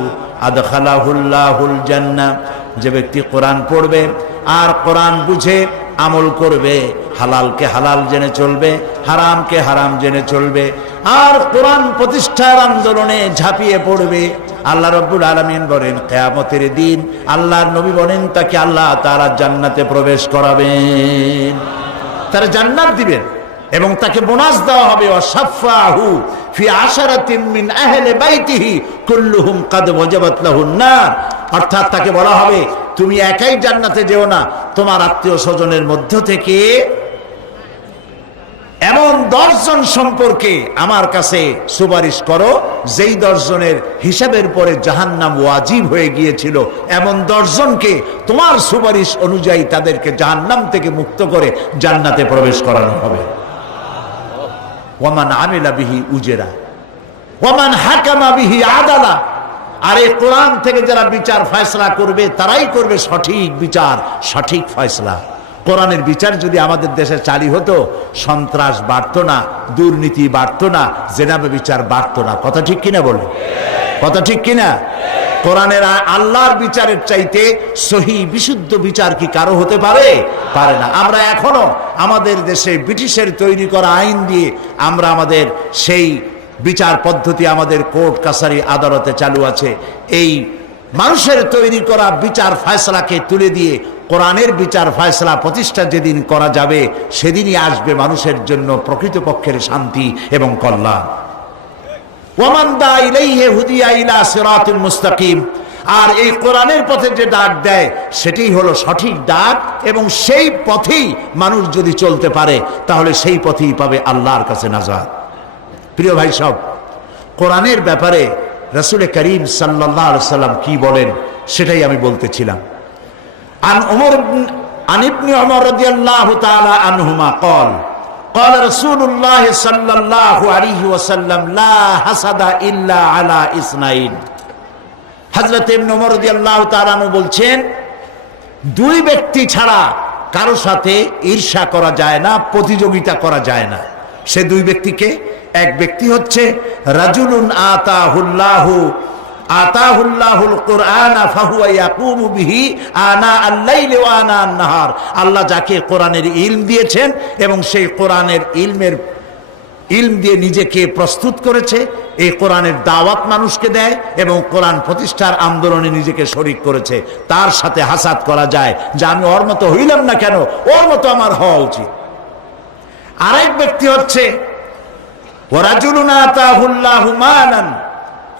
আদখালাহুল্লাহুল জান্নাহ। যে ব্যক্তি কোরআন পড়বে আর কোরআন বুঝে আমল করবে, হালালকে হালাল জেনে চলবে, হারামকে হারাম জেনে চলবে, আর কোরআন প্রতিষ্ঠার আন্দোলনে ঝাঁপিয়ে পড়বে, আল্লাহ রাব্বুল আলামিন বলেন কিয়ামতের দিন আল্লাহর নবী বলেন তাকে আল্লাহ তাআলা জান্নাতে প্রবেশ করাবেন, তার জান্নাত দিবেন এবং তাকে বোনাস দেওয়া হবে। ওয়াশাফাহু ফি আশারাতিন মিন আহলি বাইতিহি কুল্লুহুম কাদ ওয়াজাবাত লাহুন নার। অর্থাৎ তাকে বলা হবে তুমি একাই জান্নাতে যেও না, তোমার আত্মীয় স্বজনের মধ্য থেকে এমন 10 জন সম্পর্কে আমার কাছে সুপারিশ করো যেই 10 জনের হিসাবের পরে জাহান্নাম ওয়াজিব হয়ে গিয়েছিল, এমন 10 জনকে তোমার সুপারিশ অনুযায়ী তাদেরকে জাহান্নাম থেকে মুক্ত করে জান্নাতে প্রবেশ করানো হবে। ওয়ামান আমিলা বিহি উজরা ওয়ামান হাকামা বিহি আদালা। আর এই কোরআন থেকে যারা বিচার ফয়সালা করবে তারাই করবে সঠিক বিচার, সঠিক ফয়সালা। কোরআনের বিচার যদি আমাদের দেশে চালু হতো, সন্ত্রাস বাড়তো না, দুর্নীতি বাড়তো না, জেনাবে বিচার বাড়তো না। কথা ঠিক কিনা বলে? কথা ঠিক কিনা? কোরআনের আল্লাহর বিচারের চাইতে সহি বিশুদ্ধ বিচার কি কারো হতে পারে? পারে না। আমরা এখনো আমাদের দেশে ব্রিটিশের তৈরি করা আইন দিয়ে আমরা আমাদের সেই বিচার পদ্ধতি আমাদের কোর্ট কাছারি আদালতে চালু আছে। এই মানুষের তৈরি করা বিচার ফয়সালাকে তুলে দিয়ে কোরআনের বিচার ফয়সালা প্রতিষ্ঠা যেদিন করা যাবে, সেদিনই আসবে মানুষের জন্য প্রকৃতপক্ষের শান্তি এবং কল্যাণ। ওয়ামান দা ইলাইহি হুদিয়া ইলা সিরাতিল মুস্তাকিম। আর এই কোরআনের পথে যে ডাক দেয় সেটাই হলো সঠিক ডাক, এবং সেই পথেই মানুষ যদি চলতে পারে তাহলে সেই পথেই পাবে আল্লাহর কাছে নাজাত। প্রিয় ভাই সব, কোরআনের ব্যাপারে রাসূল করিম সাল্লাল্লাহু আলাইহি ওয়াসাল্লাম কি বলেন সেটাই আমি বলতেছিলাম। আন ইবনে উমর রাদিয়াল্লাহু তাআলা আনহুমা قال قال رسول الله صلى الله عليه وسلم لا حسد الا على اثنين। হযরত ইবনে উমর রাদিয়াল্লাহু তাআলা আনহু বলছেন, দুই ব্যক্তি ছাড়া কারো সাথে ঈর্ষা করা যায় না, প্রতিযোগিতা করা যায় না। সে দুই ব্যক্তিকে, এক ব্যক্তি হচ্ছে রাজুলুন আতাহুল্লাহুল কুরআন ফাহুয়া ইয়াকুমু বিহি আনা আল-লাইলি ওয়া আনা আন-নাহার। আল্লাহ যাকে কোরআনের ইলম দিয়েছেন এবং সেই কোরআনের ইলম দিয়ে নিজেকে প্রস্তুত করেছে, এই কোরআনের দাওয়াত মানুষকে দেয় এবং কোরআন প্রতিষ্ঠার আন্দোলনে নিজেকে শরীক করেছে, তার সাথে হাসাদ করা যায় যে আমি ওর মতো হইলাম না কেন, ওর মতো আমার হওয়া উচিত। আরেক ব্যক্তি হচ্ছে ওয়ারাজুলুন আতাহুল্লাহু মালান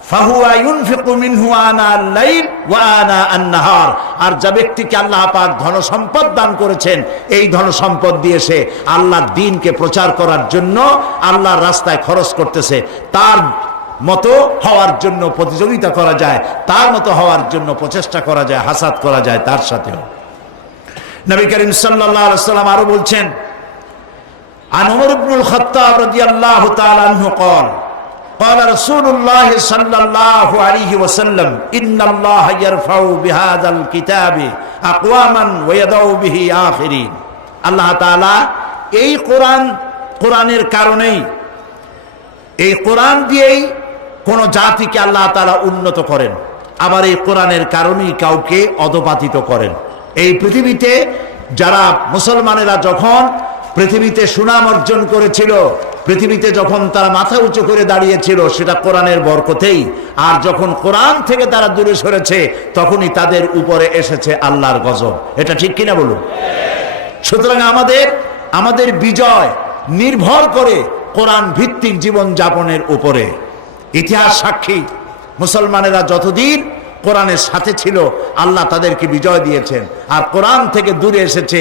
ফাহুয়া ইউনফিকু মিনহু আনা আল-লাইল ওয়া আনা আন-নাহার। আর যে ব্যক্তিকে আল্লাহ পাক ধন সম্পদ দান করেছেন, এই ধন সম্পদ দিয়ে সে আল্লাহর দ্বীনকে প্রচার করার জন্য আল্লাহর রাস্তায় খরচ করতেছে, তার মতো হওয়ার জন্য প্রতিযোগিতা করা যায়, তার মতো হওয়ার জন্য প্রচেষ্টা করা যায়, হাসাদ করা যায় তার সাথেও। নবী করিম সাল্লাল্লাহু আলাইহি ওয়াসাল্লাম আরো বলছেন, عن عمر بن الخطاب رضي الله تعالى عنه قال قال رسول الله صلى الله عليه وسلم إن الله يرفع بهذا الكتاب أقواما ويضع به آخرين। আল্লাহ তাআলা এই কোরআনের কারণেই, এই কোরআন দিয়েই কোন জাতিকে আল্লাহ তাআলা উন্নত করেন, আবার এই কোরআনের কারণেই কাউকে অধপাতিত করেন। এই পৃথিবীতে যারা মুসলমানেরা যখন পৃথিবীতে সুনাম অর্জন করেছিল, পৃথিবীতে যখন তারা মাথা উঁচু করে দাঁড়িয়েছিল, সেটা কোরআনের বরকতেই। আর যখন কোরআন থেকে তারা দূরে সরেছে, তখনই তাদের উপরে এসেছে আল্লাহর গজব। এটা ঠিক কিনা বলুন? সুতরাং আমাদের বিজয় নির্ভর করে কোরআন ভিত্তিক জীবন যাপনের উপরে। ইতিহাস সাক্ষী, মুসলমানেরা যতদিন কোরআনের সাথে ছিল আল্লাহ তাদেরকে বিজয় দিয়েছেন, আর কোরআন থেকে দূরে এসেছে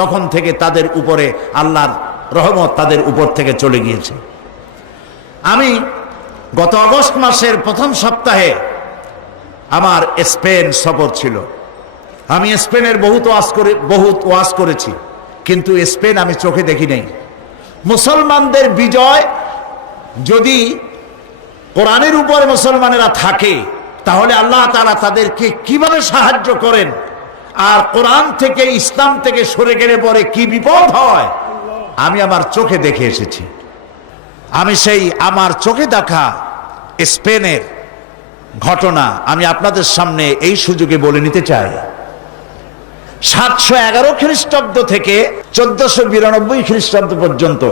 তখন থেকে তাদের উপরে আল্লাহর রহমত তাদের উপর থেকে চলে গিয়েছে। আমি গত আগস্ট মাসের প্রথম সপ্তাহে আমার স্পেন সফর ছিল। আমি স্পেনের বহুত ওয়াজ করেছি, কিন্তু স্পেন আমি চোখে দেখি নাই। মুসলমানদের বিজয় যদি কোরআনের উপরে মুসলমানেরা থাকে, তাহলে আল্লাহ তাআলা তাদেরকে কিভাবে সাহায্য করেন, আর কোরআন থেকে ইসলাম থেকে সরে গেলে পরে কি বিপদ হয়, আমি আমার চোখে দেখে এসেছি। আমি সেই আমার চোখে দেখা স্পেনের ঘটনা আমি আপনাদের সামনে এই সুযোগে বলে নিতে চাই। 711 খ্রিস্টাব্দ থেকে 1492 খ্রিস্টাব্দ পর্যন্ত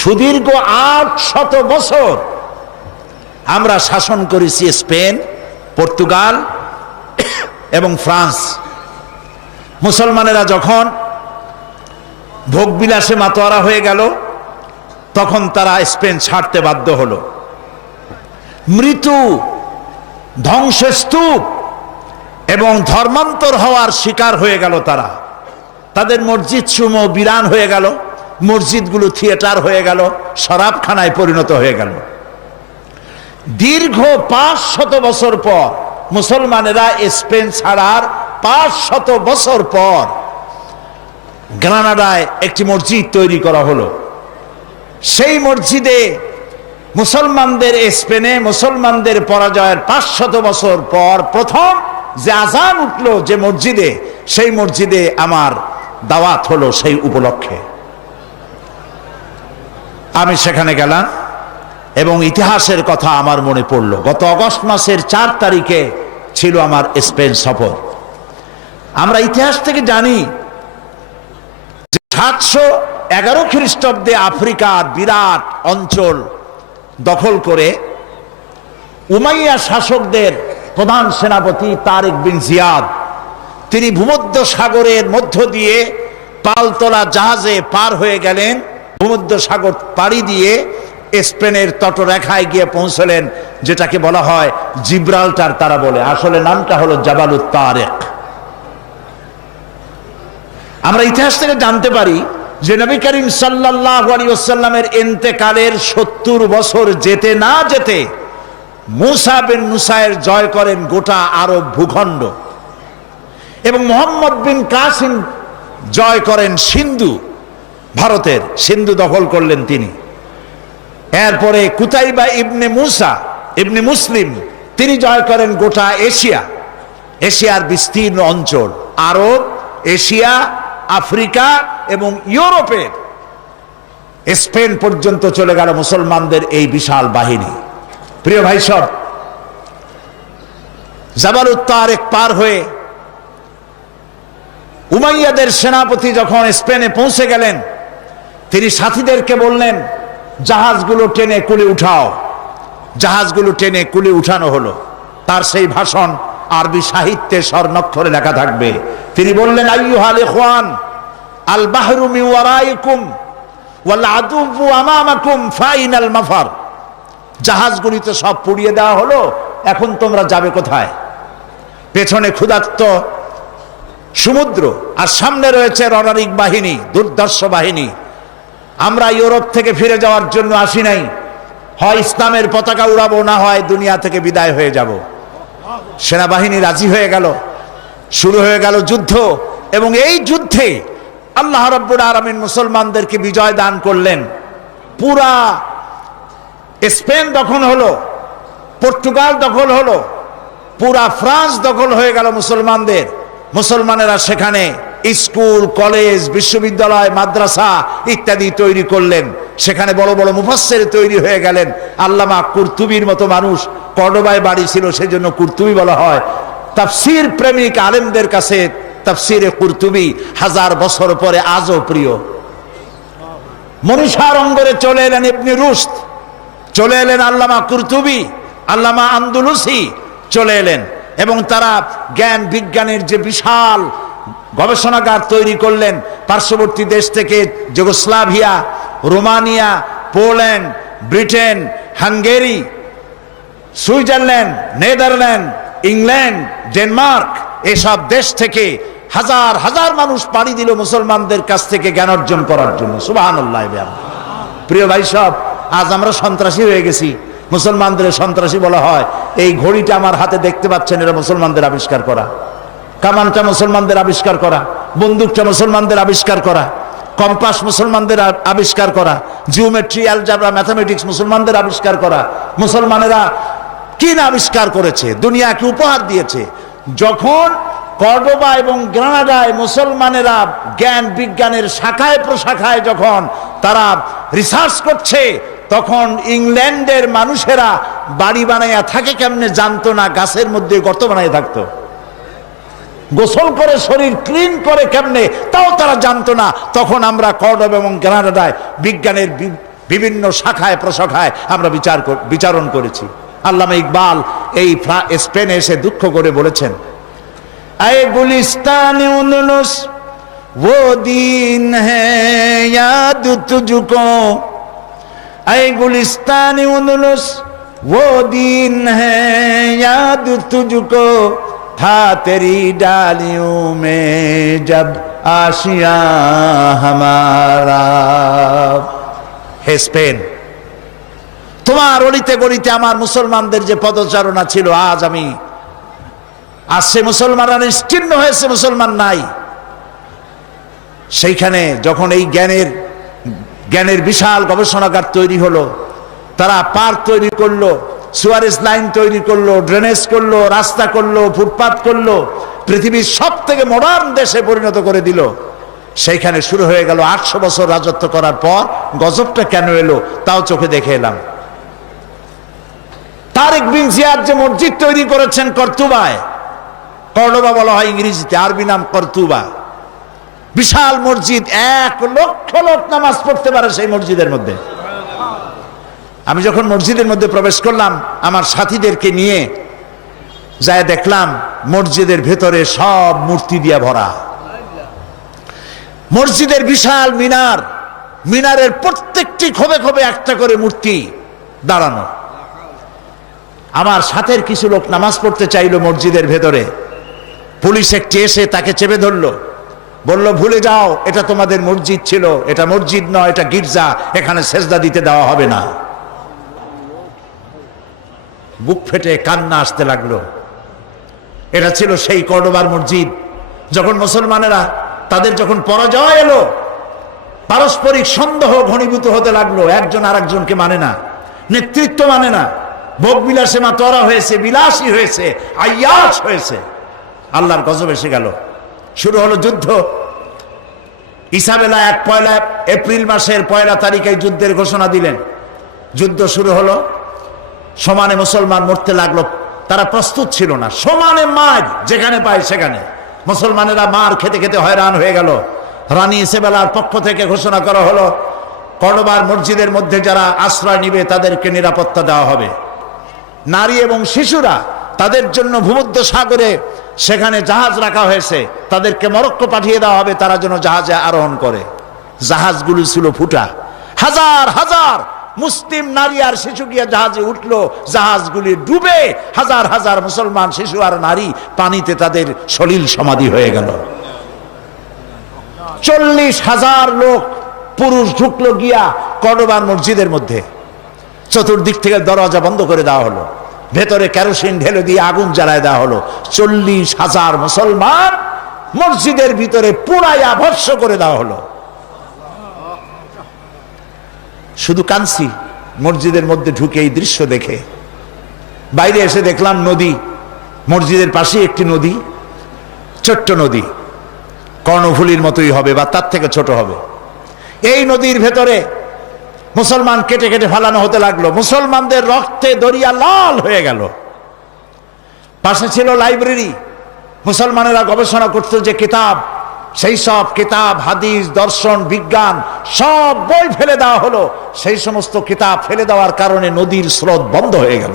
সুদীর্ঘ 800 বছর আমরা শাসন করেছি স্পেন, পর্তুগাল এবং ফ্রান্স। মুসলমানেরা যখন ভোগবিলাসে মাতোয়ারা হয়ে গেল, তখন তারা স্পেন ছাড়তে বাধ্য হলো। মৃত্যু, ধ্বংসস্তূপ এবং ধর্মান্তর হওয়ার শিকার হয়ে গেল তারা। তাদের মসজিদ সমূহ বিরান হয়ে গেল, মসজিদগুলো থিয়েটার হয়ে গেল, শরাবখানায় পরিণত হয়ে গেল। দীর্ঘ 500 বছর পর মুসলমানেরা স্পেন ছাড়ার 500 বছর পর গ্রানাডায় একটি মসজিদ তৈরি করা হলো। সেই মসজিদে মুসলমানদের, স্পেনে মুসলমানদের পরাজয়ের 500 বছর পর প্রথম যে আযান উঠলো যে মসজিদে, সেই মসজিদে আমার দাওয়াত হলো। সেই উপলক্ষে আমি সেখানে গেলাম এবং ইতিহাসের কথা আমার মনে পড়লো। গত অগস্ট মাসের 4 তারিখে ছিল আমার স্পেন সফর। আমরা ইতিহাস থেকে জানি যে 711 খ্রিস্টাব্দে আফ্রিকার বিরাট অঞ্চল দখল করে উমাইয়া শাসকদের প্রধান সেনাপতি তারিক বিন জিয়াদ, তিনি ভূমধ্য সাগরের মধ্য দিয়ে পালতোলা জাহাজে পার হয়ে গেলেন। ভূমধ্য সাগর পাড়ি দিয়ে স্পেনের তটরেখায় গিয়ে পৌঁছলেন, যেটাকে বলা হয় জিব্রাল্টার তারা বলে, আসলে নামটা হলো জাবালুত তারেক। আমরা ইতিহাস থেকে জানতে পারি যে নবী করিম সাল্লাল্লাহু আলাইহি ওয়াসাল্লামের ইন্তেকালের 70 বছর যেতে না যেতে মুসা বিন নুসাইর জয় করেন গোটা আরব ভূখণ্ড, এবং মোহাম্মদ বিন কাসিম জয় করেন সিন্ধু, ভারতের সিন্ধু দখল করলেন তিনি। এরপরে কুতাইবা ইবনে মুসা ইবনে মুসলিম, তিনি জয় করেন গোটা এশিয়া, এশিয়ার বিস্তীর্ণ অঞ্চল, আরব, এশিয়া, আফ্রিকা এবং ইউরোপের স্পেন পর্যন্ত চলে গেল মুসলমানদের এই বিশাল বাহিনী। প্রিয় ভাই সব, জাবালুত তারেক পার হয়ে উমাইয়াদের সেনাপতি যখন স্পেনে পৌঁছে গেলেন, তিনি সাথীদেরকে বললেন, জাহাজগুলো টেনে কুলে উঠাও। জাহাজগুলো টেনে কুলে উঠানো হলো। তার সেই ভাষণ আরবি সাহিত্যে স্বর্ণাক্ষরে লেখা থাকবে। তিনি বললেন, আইয়ুহাল ইখওয়ান, আল বাহরু মিন ওয়ারাইকুম ওয়াল আদুবু আমামাকুম ফাইনাল মাফার। জাহাজগুলিতে সব পুড়িয়ে দেওয়া হলো, এখন তোমরা যাবে কোথায়? পেছনে ক্ষুধার্ত সমুদ্র, আর সামনে রয়েছে রণারিক বাহিনী, দুর্ধর্ষ বাহিনী। আমরা ইউরোপ থেকে ফিরে যাওয়ার জন্য আসি নাই, হয় ইসলামের পতাকা উড়াবো, না হয় দুনিয়া থেকে বিদায় হয়ে যাব। সেনাবাহিনী রাজি হয়ে গেল, শুরু হয়ে গেল যুদ্ধ, এবং এই যুদ্ধে আল্লাহ রাব্বুল আলামিন মুসলমানদেরকে বিজয় দান করলেন। পুরা স্পেন দখল হলো, পর্তুগাল দখল হলো, পুরা ফ্রান্স দখল হয়ে গেল মুসলমানদের। মুসলমানেরা সেখানে স্কুল, কলেজ, বিশ্ববিদ্যালয়, মাদ্রাসা ইত্যাদি তৈরি করলেন। সেখানে বড় বড় মুফাসসির তৈরি হয়ে গেলেন। আল্লামা কুরতুবীর মতো মানুষ, কর্ডোবায় বাড়ি ছিল, সেজন্য কুরতুবী বলা হয়। তাফসীর প্রেমিক আলেমদের কাছে তাফসীরে কুরতুবী 1000 বছর পরে আজও প্রিয়। মনীষার অঙ্গরে চলে এলেন ইবনে রুশদ, চলে এলেন আল্লামা কুরতুবী, আল্লামা আন্দুলুসি চলে এলেন, এবং তারা জ্ঞান বিজ্ঞানের যে বিশাল গবেষণাগার তৈরি করলেন। পার্শ্ববর্তী দেশ থেকে Yugoslavia, Romania, Poland, Britain, Hungary, Switzerland, Netherland, England, Denmark, এসব দেশ থেকে হাজার হাজার মানুষ পাড়ি দিল মুসলমানদের কাছ থেকে জ্ঞান অর্জন করার জন্য। সুবহানাল্লাহ। প্রিয় ভাই সব, আজ আমরা সন্ত্রাসী হয়ে গেছি, মুসলমানদের সন্ত্রাসী বলা হয়। এই ঘড়িটা আমার হাতে দেখতে পাচ্ছেন, এটা মুসলমানদের আবিষ্কার করা। কামানটা মুসলমানদের আবিষ্কার করা, বন্দুকটা মুসলমানদের আবিষ্কার করা, কম্পাস মুসলমানদের আবিষ্কার করা, জিওমেট্রি, অ্যালজাবরা, ম্যাথামেটিক্স মুসলমানদের আবিষ্কার করা। মুসলমানেরা কি না আবিষ্কার করেছে, দুনিয়াকে উপহার দিয়েছে। যখন কর্ডোবা এবং গ্রানাডায় মুসলমানেরা জ্ঞান বিজ্ঞানের শাখায় প্রশাখায় যখন তারা রিসার্চ করছে, তখন ইংল্যান্ডের মানুষেরা বাড়ি বানাইয়া থাকে কেমনে জানতো না, গাছের মধ্যে গর্ত বানাইয়া থাকতো। গোসল করে শরীর ক্লিন করে কেমনে তাও তারা জানতো না। তখন আমরা কর্ডোবা এবং গ্রানাডায় বিজ্ঞানের বিভিন্ন শাখায় প্রশাখায় আমরা বিচারণ করেছি। আল্লামা ইকবাল এই স্পেনে এসে দুঃখ করে বলেছেন, আয়ে গুলিস্তানে উন্দুলুস वो दिन है याद तुझको, आए गुलिस्तान उंदुलुस वो दिन है याद तुझको, था तेरी डालियों में जब आशिया हमारा। हे स्पेन, তোমার অলিতে গলিতে আমার মুসলমানদের যে পদচারণা ছিল, আজ আমি আসছে মুসলমানরা নিশ্চিহ্ন হয়েছে, মুসলমান নাই। সেইখানে যখন এই জ্ঞানের বিশাল গবেষণাগার তৈরি হলো, তারা পার্ক তৈরি করলো, সুয়ারেজ লাইন তৈরি করলো, ড্রেনেজ করলো, রাস্তা করলো, ফুটপাথ করলো, পৃথিবীর সব থেকে মডার্ন দেশে পরিণত করে দিল। সেইখানে শুরু হয়ে গেল 800 বছর রাজত্ব করার পর গজবটা কেন এলো তাও চোখে দেখে এলাম। তারেক বিন জিয়াদ যে মসজিদ তৈরি করেছেন কর্তুবায়, কর্ডোবা বলা হয় ইংরেজিতে, আরবি নাম কর্তুবা, বিশাল মসজিদ, 1 লক্ষ লোক নামাজ পড়তে পারে সেই মসজিদের মধ্যে। আমি যখন মসজিদের মধ্যে প্রবেশ করলাম আমার সাথীদেরকে নিয়ে, যায় দেখলাম মসজিদের ভেতরে সব মূর্তি দিয়া ভরা। মসজিদের বিশাল মিনার, মিনারের প্রত্যেকটি খোবে খোবে একটা করে মূর্তি দাঁড়ানো। আমার সাথের কিছু লোক নামাজ পড়তে চাইলো মসজিদের ভেতরে, পুলিশ একটি এসে তাকে চেপে ধরলো, বলল ভুলে যাও, এটা তোমাদের মসজিদ ছিল, এটা মসজিদ নয়, এটা গির্জা, এখানে সেজদা দিতে দেওয়া হবে না। বুক ফেটে কান্না আসতে লাগলো। এটা ছিল সেই কর্ডোবার মসজিদ। যখন মুসলমানেরা তাদের যখন পরাজয় এলো, পারস্পরিক সন্দেহ ঘনীভূত হতে লাগলো, একজন আর একজনকে মানে না, নেতৃত্ব মানে না, ভোগ বিলাসে মাতোয়ারা হয়েছে, বিলাসী হয়েছে, আইয়াস হয়েছে। আল্লাহর গজব এসে গেল। শুরু হলো যুদ্ধ। ইসাবেলা 1 এপ্রিল মাসের 1 তারিখে যুদ্ধের ঘোষণা দিলেন। যুদ্ধ শুরু হলো, সমানে মুসলমান মরতে লাগলো। তারা প্রস্তুত ছিল না, সমানে মার যেখানে পায় সেখানে। মুসলমানেরা মার খেতে খেতে হয়রান হয়ে গেল। রানী ইসাবেলার পক্ষ থেকে ঘোষণা করা হলো, কর্ডোবার মসজিদের মধ্যে যারা আশ্রয় নিবে তাদেরকে নিরাপত্তা দেওয়া হবে। নারী এবং শিশুরা তাদের জন্য ভূমধ্য সাগরে সেখানে জাহাজ রাখা হয়েছে, তাদেরকে মরক্কো পাঠিয়ে দেওয়া হবে, তারা যেন জাহাজে আরোহণ করে। জাহাজগুলি ছিল ফুটা, হাজার হাজার মুসলিম নারী আর শিশু গিয়ে জাহাজে উঠলো, জাহাজগুলি ডুবে হাজার হাজার মুসলমান শিশু আর নারী পানিতে তাদের সলিল সমাধি হয়ে গেল। 40,000 লোক পুরুষ ঢুকলো গিয়া কর্ডোবার মসজিদের মধ্যে। চতুর্দিক থেকে দরজা বন্ধ করে দেওয়া হলো, ভেতরে কেরোসিন ঢেলে দিয়ে আগুন জ্বালায় দেওয়া হলো। 40,000 মুসলমান মসজিদের ভিতরে পুরাইয়া ভস্ম করে দেওয়া হলো। শুধু কাঁদছি মসজিদের মধ্যে ঢুকে এই দৃশ্য দেখে। বাইরে এসে দেখলাম নদী, মসজিদের পাশে একটি নদী, ছোট্ট নদী, কর্ণফুলীর মতোই হবে বা তার থেকে ছোট হবে। এই নদীর ভেতরে মুসলমান কেটে কেটে ফালানো হতে লাগলো। মুসলমানদের রক্তে দরিয়া লাল হয়ে গেল। পাশে ছিল লাইব্রেরি, মুসলমানেরা গবেষণা করত যে কিতাব, সেই সব কিতাব, হাদিস, দর্শন, বিজ্ঞান সব বই ফেলে দেওয়া হলো। সেই সমস্ত কিতাব ফেলে দেওয়ার কারণে নদীর স্রোত বন্ধ হয়ে গেল।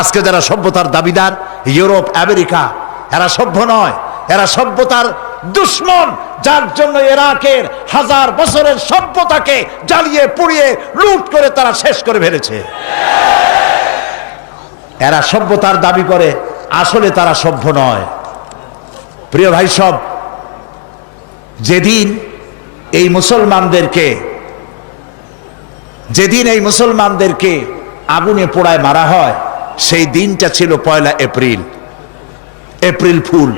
আজকে যারা সভ্যতার দাবিদার, ইউরোপ, আমেরিকা, এরা সভ্য নয়, এরা সভ্যতার দুশ্মন, যার জন্য ইরাকের 1000 বছরের সভ্যতাকে জ্বালিয়ে পুড়িয়ে লুট করে তারা শেষ করে ফেলেছে। এরা সভ্যতার দাবি করে, আসলে তারা সভ্য নয়। প্রিয় ভাই সব, যেদিন এই মুসলমানদেরকে যেদিন এই মুসলমানদেরকে আগুনে পোড়ায় মারা হয় সেই দিনটা ছিল 1 এপ্রিল, এপ্রিল ফুল।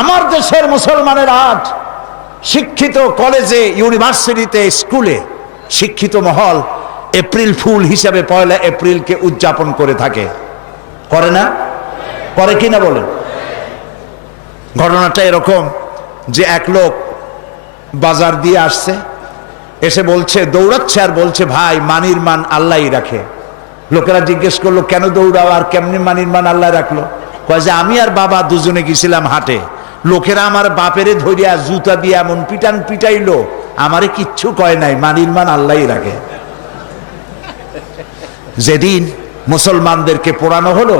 আমার দেশের মুসলমানের আজ শিক্ষিত কলেজে, ইউনিভার্সিটিতে, স্কুলে শিক্ষিত মহল এপ্রিল ফুল হিসাবে 1 এপ্রিলকে উদযাপন করে থাকে। করে না? করে কিনা বলেন? ঘটনাটা এরকম যে এক লোক বাজার দিয়ে আসছে, এসে বলছে, দৌড়াচ্ছে আর বলছে, ভাই মানির মান আল্লাহই রাখে। লোকেরা জিজ্ঞেস করলো, কেন দৌড়াও আর কেমনি মানির মান আল্লাহ রাখলো? কয় যে আমি আর বাবা দুজনে গেছিলাম হাটে, লোকেরা আমার বাপেরে ধরিয়া জুতা দিয়ে এমন পিটান পিটাইলো, আমারে কিচ্ছু কয় নাই, মানির মান আল্লাহই রাখে। যেদিন মুসলমানদেরকে পোড়ানো হলো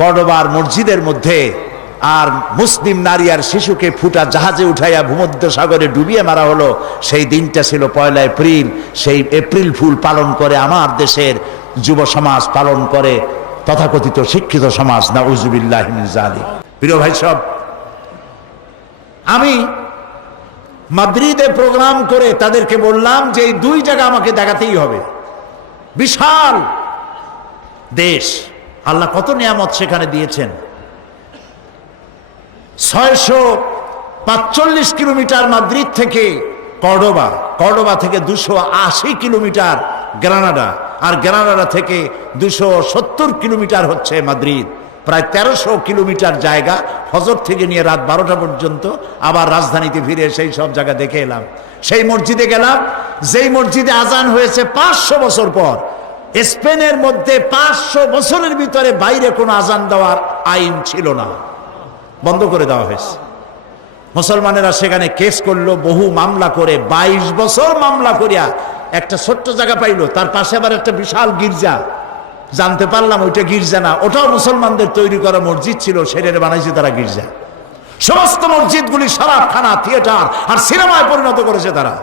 কর্ডোবার মসজিদের মধ্যে, আর মুসলিম নারী আর শিশুকে ফুটা জাহাজে উঠাইয়া ভূমধ্য সাগরে ডুবিয়ে মারা হলো, সেই দিনটা ছিল 1 এপ্রিল। সেই এপ্রিল ফুল পালন করে আমার দেশের যুব সমাজ, পালন করে তথাকথিত শিক্ষিত সমাজ। নাউজুবিল্লাহি মিন যালিক। প্রিয় ভাই সব, আমি মাদ্রিদে প্রোগ্রাম করে তাদেরকে বললাম যে এই 2 জায়গা আমাকে দেখাতেই হবে। বিশাল দেশ, আল্লাহ কত নিয়ামত সেখানে দিয়েছেন। 645 কিলোমিটার মাদ্রিদ থেকে কর্ডোবা, কর্ডোবা থেকে 280 কিলোমিটার গ্রানাডা, আর গ্রানাডা থেকে 270 কিলোমিটার হচ্ছে মাদ্রিদ। প্রায় 1300 কিলোমিটার জায়গা, ফজর থেকে নিয়ে রাত 12টা পর্যন্ত। আবার রাজধানীতে ফিরে সেই সব জায়গা দেখে এলাম। সেই মসজিদে গেলাম যেই মসজিদে আজান হয়েছে 500 বছর পর। স্পেনের মধ্যে 500 বছরের ভিতরে বাইরে কোনো আজান দেওয়ার আইন ছিল না, বন্ধ করে দেওয়া হয়েছে। মুসলমানেরা সেখানে কেস করলো, বহু মামলা করে, 22 বছর মামলা করিয়া একটা ছোট্ট জায়গা পাইলো। তার পাশে আবার একটা বিশাল গির্জা, জানতে পারলাম ওইটা গির্জা না, ওটাও মুসলমানদের তৈরি করা মসজিদ ছিল, সেটারে বানাইছে তারা গির্জা। সমস্ত মসজিদগুলি শরাবখানা, থিয়েটার আর সিনেমায় পরিণত করেছে তারা।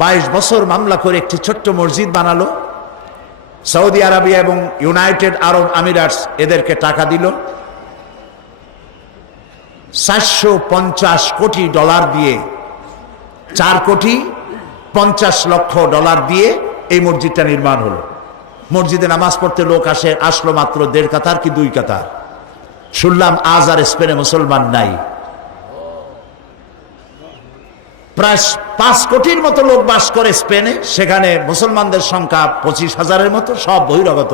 22 বছর মামলা করে একটি ছোট্ট মসজিদ বানালো। সৌদি আরবিয়া এবং ইউনাইটেড আরব আমিরাটস এদেরকে টাকা দিল। 450 কোটি ডলার দিয়ে, 4 কোটি 50 লক্ষ ডলার দিয়ে এই মসজিদটা নির্মাণ হলো। মসজিদে নামাজ পড়তে লোক আসলো মাত্র 1.5 কাতার কি 2 কাতার। শুনলাম আজ আর স্পেনে মুসলমান নাই। প্রায় 5 কোটির মতো লোক বাস করে স্পেনে। সেখানে মুসলমানদের সংখ্যা 25,000-এর মতো, সব বহিরাগত,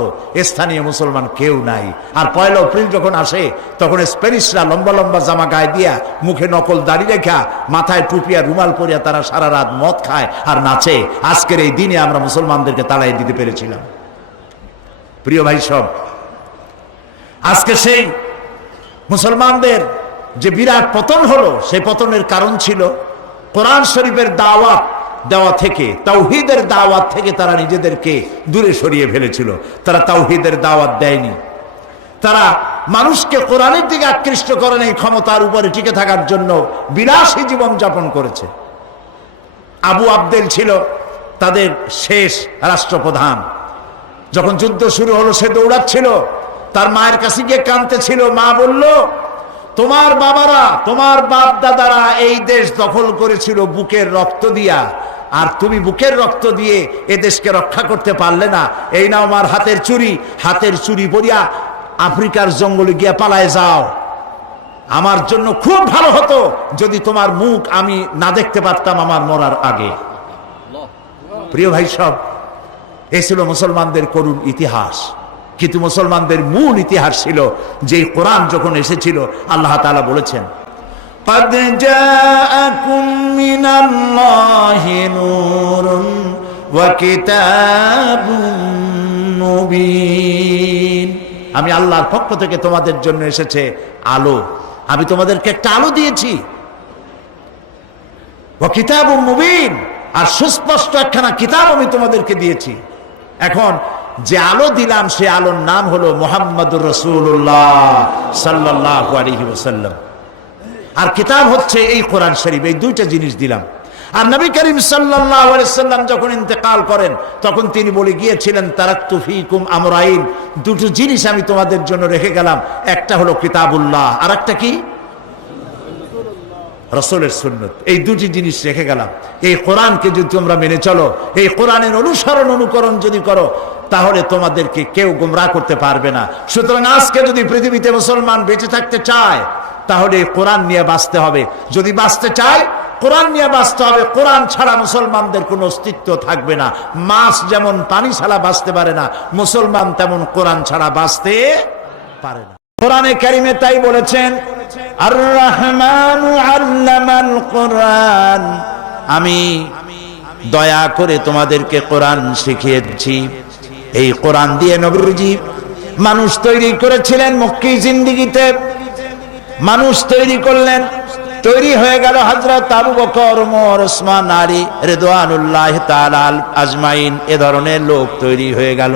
স্থানীয় মুসলমান কেউ নাই। আর 1 এপ্রিল যখন আসে তখন স্প্যানিশরা লম্বা লম্বা জামা গায়ে দিয়া, মুখে নকল দাড়ি রেখা, মাথায় টুপি আর রুমাল পরিয়া তারা সারা রাত মদ খায় আর নাচে। আজকের এই দিনে আমরা মুসলমানদেরকে তাড়াই দিতে পেরেছিলাম। প্রিয় ভাই সব, আজকে সেই মুসলমানদের যে বিরাট পতন হলো, সেই পতনের কারণ ছিল কোরআন শরীফের দাওয়াত দেওয়া থেকে, তাওহীদের দাওয়াত থেকে তারা নিজেদেরকে দূরে সরিয়ে ফেলেছিল। তারা তাওহীদের দাওয়াত দেয়নি। তারা মানুষকে কোরআনের দিকে আকৃষ্ট করে নেই, ক্ষমতার উপরে টিকে থাকার জন্য বিলাসী জীবন যাপন করেছে। আবু আবদেল ছিল তাদের শেষ রাষ্ট্রপ্রধান। যখন যুদ্ধ শুরু হলো সে দৌড়াচ্ছিল, তার মায়ের কাছে গিয়ে কাঁদতেছিল। মা বলল, তোমার বাবারা, তোমার বাপ দাদারা এই দেশ দখল করেছিল বুকের রক্ত দিয়া, আর তুমি বুকের রক্ত দিয়ে এ দেশকে রক্ষা করতে পারলে না। এই নাও আমার হাতের চুড়ি, হাতের চুড়ি পরিয়া আফ্রিকার জঙ্গলে গিয়ে পালায় যাও। আমার জন্য খুব ভালো হতো যদি তোমার মুখ আমি না দেখতে পারতাম আমার মরার আগে। প্রিয় ভাই সব, এ ছিল মুসলমানদের করুণ ইতিহাস। কিন্তু মুসলমানদের মূল ইতিহাস ছিল যে কোরআন যখন এসেছিল, আল্লাহ তাআলা বলেছেন, قد جاءكم من الله نور وكتاب مبين। আমি আল্লাহর পক্ষ থেকে তোমাদের জন্য এসেছে আলো। আমি তোমাদেরকে একটা আলো দিয়েছি। ওয়া কিতাবুম মুবিন, আর সুস্পষ্ট একখানা কিতাব আমি তোমাদেরকে দিয়েছি। এখন যে আলো দিলাম সে আলোর নাম হলো মুহাম্মাদুর রাসূলুল্লাহ সাল্লাল্লাহু আলাইহি ওয়াসাল্লাম। আর কিতাব হচ্ছে এই কোরআন শরীফ। এই 2টা জিনিস দিলাম। আর নবী করিম সাল্লাল্লাহু আলাইহি ওয়াসাল্লাম যখন ইন্তেকাল করেন তখন তিনি বলে গিয়েছিলেন, তারাকতু ফীকুম আমরাইন, 2টো জিনিস আমি তোমাদের জন্য রেখে গেলাম। একটা হলো কিতাবুল্লাহ, আর একটা কি? রাসূলের সুন্নত, এই দুটি জিনিস রেখে গেলাম। এই কোরআনকে যদি তোমরা মেনে চলো, এই কোরআনের অনুসরণ অনুকরণ যদি করো, তাহলে তোমাদেরকে কেউ গোমরাহ করতে পারবে না। সুতরাং আজকে যদি পৃথিবীতে মুসলমান বেঁচে থাকতে চায়, তাহলে এই কোরআন নিয়ে বাঁচতে হবে। যদি বাঁচতে চায়, কোরআন নিয়ে বাঁচতে হবে। কোরআন ছাড়া মুসলমানদের কোনো অস্তিত্ব থাকবে না। মাছ যেমন পানি ছাড়া বাঁচতে পারে না, মুসলমান তেমন কোরআন ছাড়া বাঁচতে পারে না। কোরআনে কারিমে তাই বলেছেন, আর রহমানু আল্লামাল কোরআন, আমি দয়া করে তোমাদেরকে কোরআন শিখিয়েছি। এই কোরআন দিয়ে নবীজি মানুষ তৈরি করেছিলেন। মক্কি জিন্দেগিতে মানুষ তৈরি করলেন, তৈরি হয়ে গেল হযরত আবু বকর, ওমর, ওসমান, আলী রিদওয়ানুল্লাহ তাআলা আজমাইন। এ ধরনের লোক তৈরি হয়ে গেল।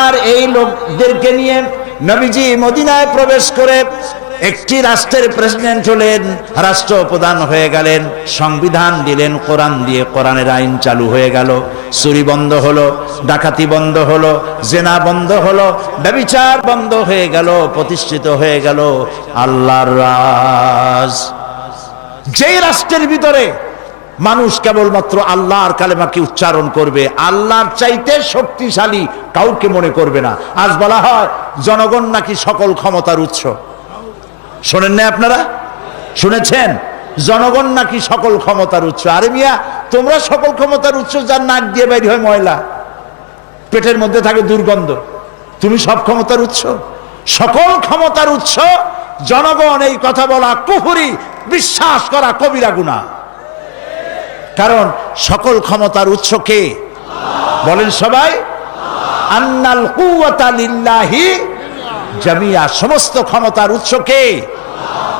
আর এই লোকদেরকে নিয়ে নবীজি মদিনায় প্রবেশ করে একটি রাষ্ট্রের প্রেসিডেন্ট হলেন, রাষ্ট্রপ্রধান হয়ে গেলেন, সংবিধান দিলেন কোরআন দিয়ে। কোরআনের আইন চালু হয়ে গেল। চুরি বন্ধ হলো, ডাকাতি বন্ধ হলো, জেনা বন্ধ হলো, ব্যভিচার বন্ধ হয়ে গেল, প্রতিষ্ঠিত হয়ে গেল আল্লাহর রাজ। যেই রাষ্ট্রের ভিতরে মানুষ কেবলমাত্র আল্লাহর কালেমাকে উচ্চারণ করবে, আল্লাহর চাইতে শক্তিশালী কাউকে মনে করবে না। আজ বলা হয় জনগণ নাকি সকল ক্ষমতার উৎস। শোনেন না আপনারা? শুনেছেন? জনগণ নাকি সকল ক্ষমতার উৎস। আরে মিয়া, তোমরা সকল ক্ষমতার উৎস, যার নাক দিয়ে বাইরে হয় ময়লা, পেটের মধ্যে থাকে দুর্গন্ধ, তুমি সব ক্ষমতার উৎস? সকল ক্ষমতার উৎস জনগণ। এই কথা বলা কুফরি, বিশ্বাস করা কবিরা গুনাহ। কারণ সকল ক্ষমতার উৎস কে? বলেন সবাই, আন্নাল কুওয়াতা লিল্লাহি জামিয়া। সমস্ত ক্ষমতার উৎস কে?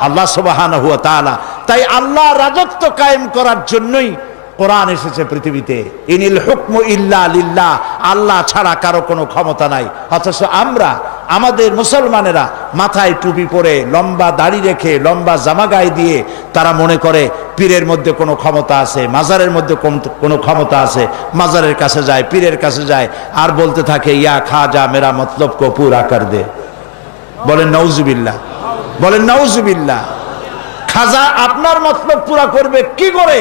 আল্লাহ সুবহানাহু ওয়া তাআলা। তাই আল্লাহ রাজত্ব কায়েম করার জন্যই কোরআন এসেছে পৃথিবীতে। ইনিল হুকমু ইল্লা লিল্লাহ, আল্লাহ ছাড়া কারো কোনো ক্ষমতা নাই। অথচ আমরা, আমাদের মুসলমানেরা মাথায় টুপি পরে, লম্বা দাড়ি রেখে, লম্বা জামা গায়ে দিয়ে তারা মনে করে পীরের মধ্যে কোনো ক্ষমতা আছে, মাজারের মধ্যে কোনো ক্ষমতা আছে। মাজারের কাছে যায়, পীরের কাছে যায়, আর বলতে থাকে ইয়া খাজা মেরা মতলব কো পুরা কর দে। বলেন নাউজুবিল্লাহ, বলেন নাউজুবিল্লাহ। খাজা আপনার মতলব পুরা করবে কি করে?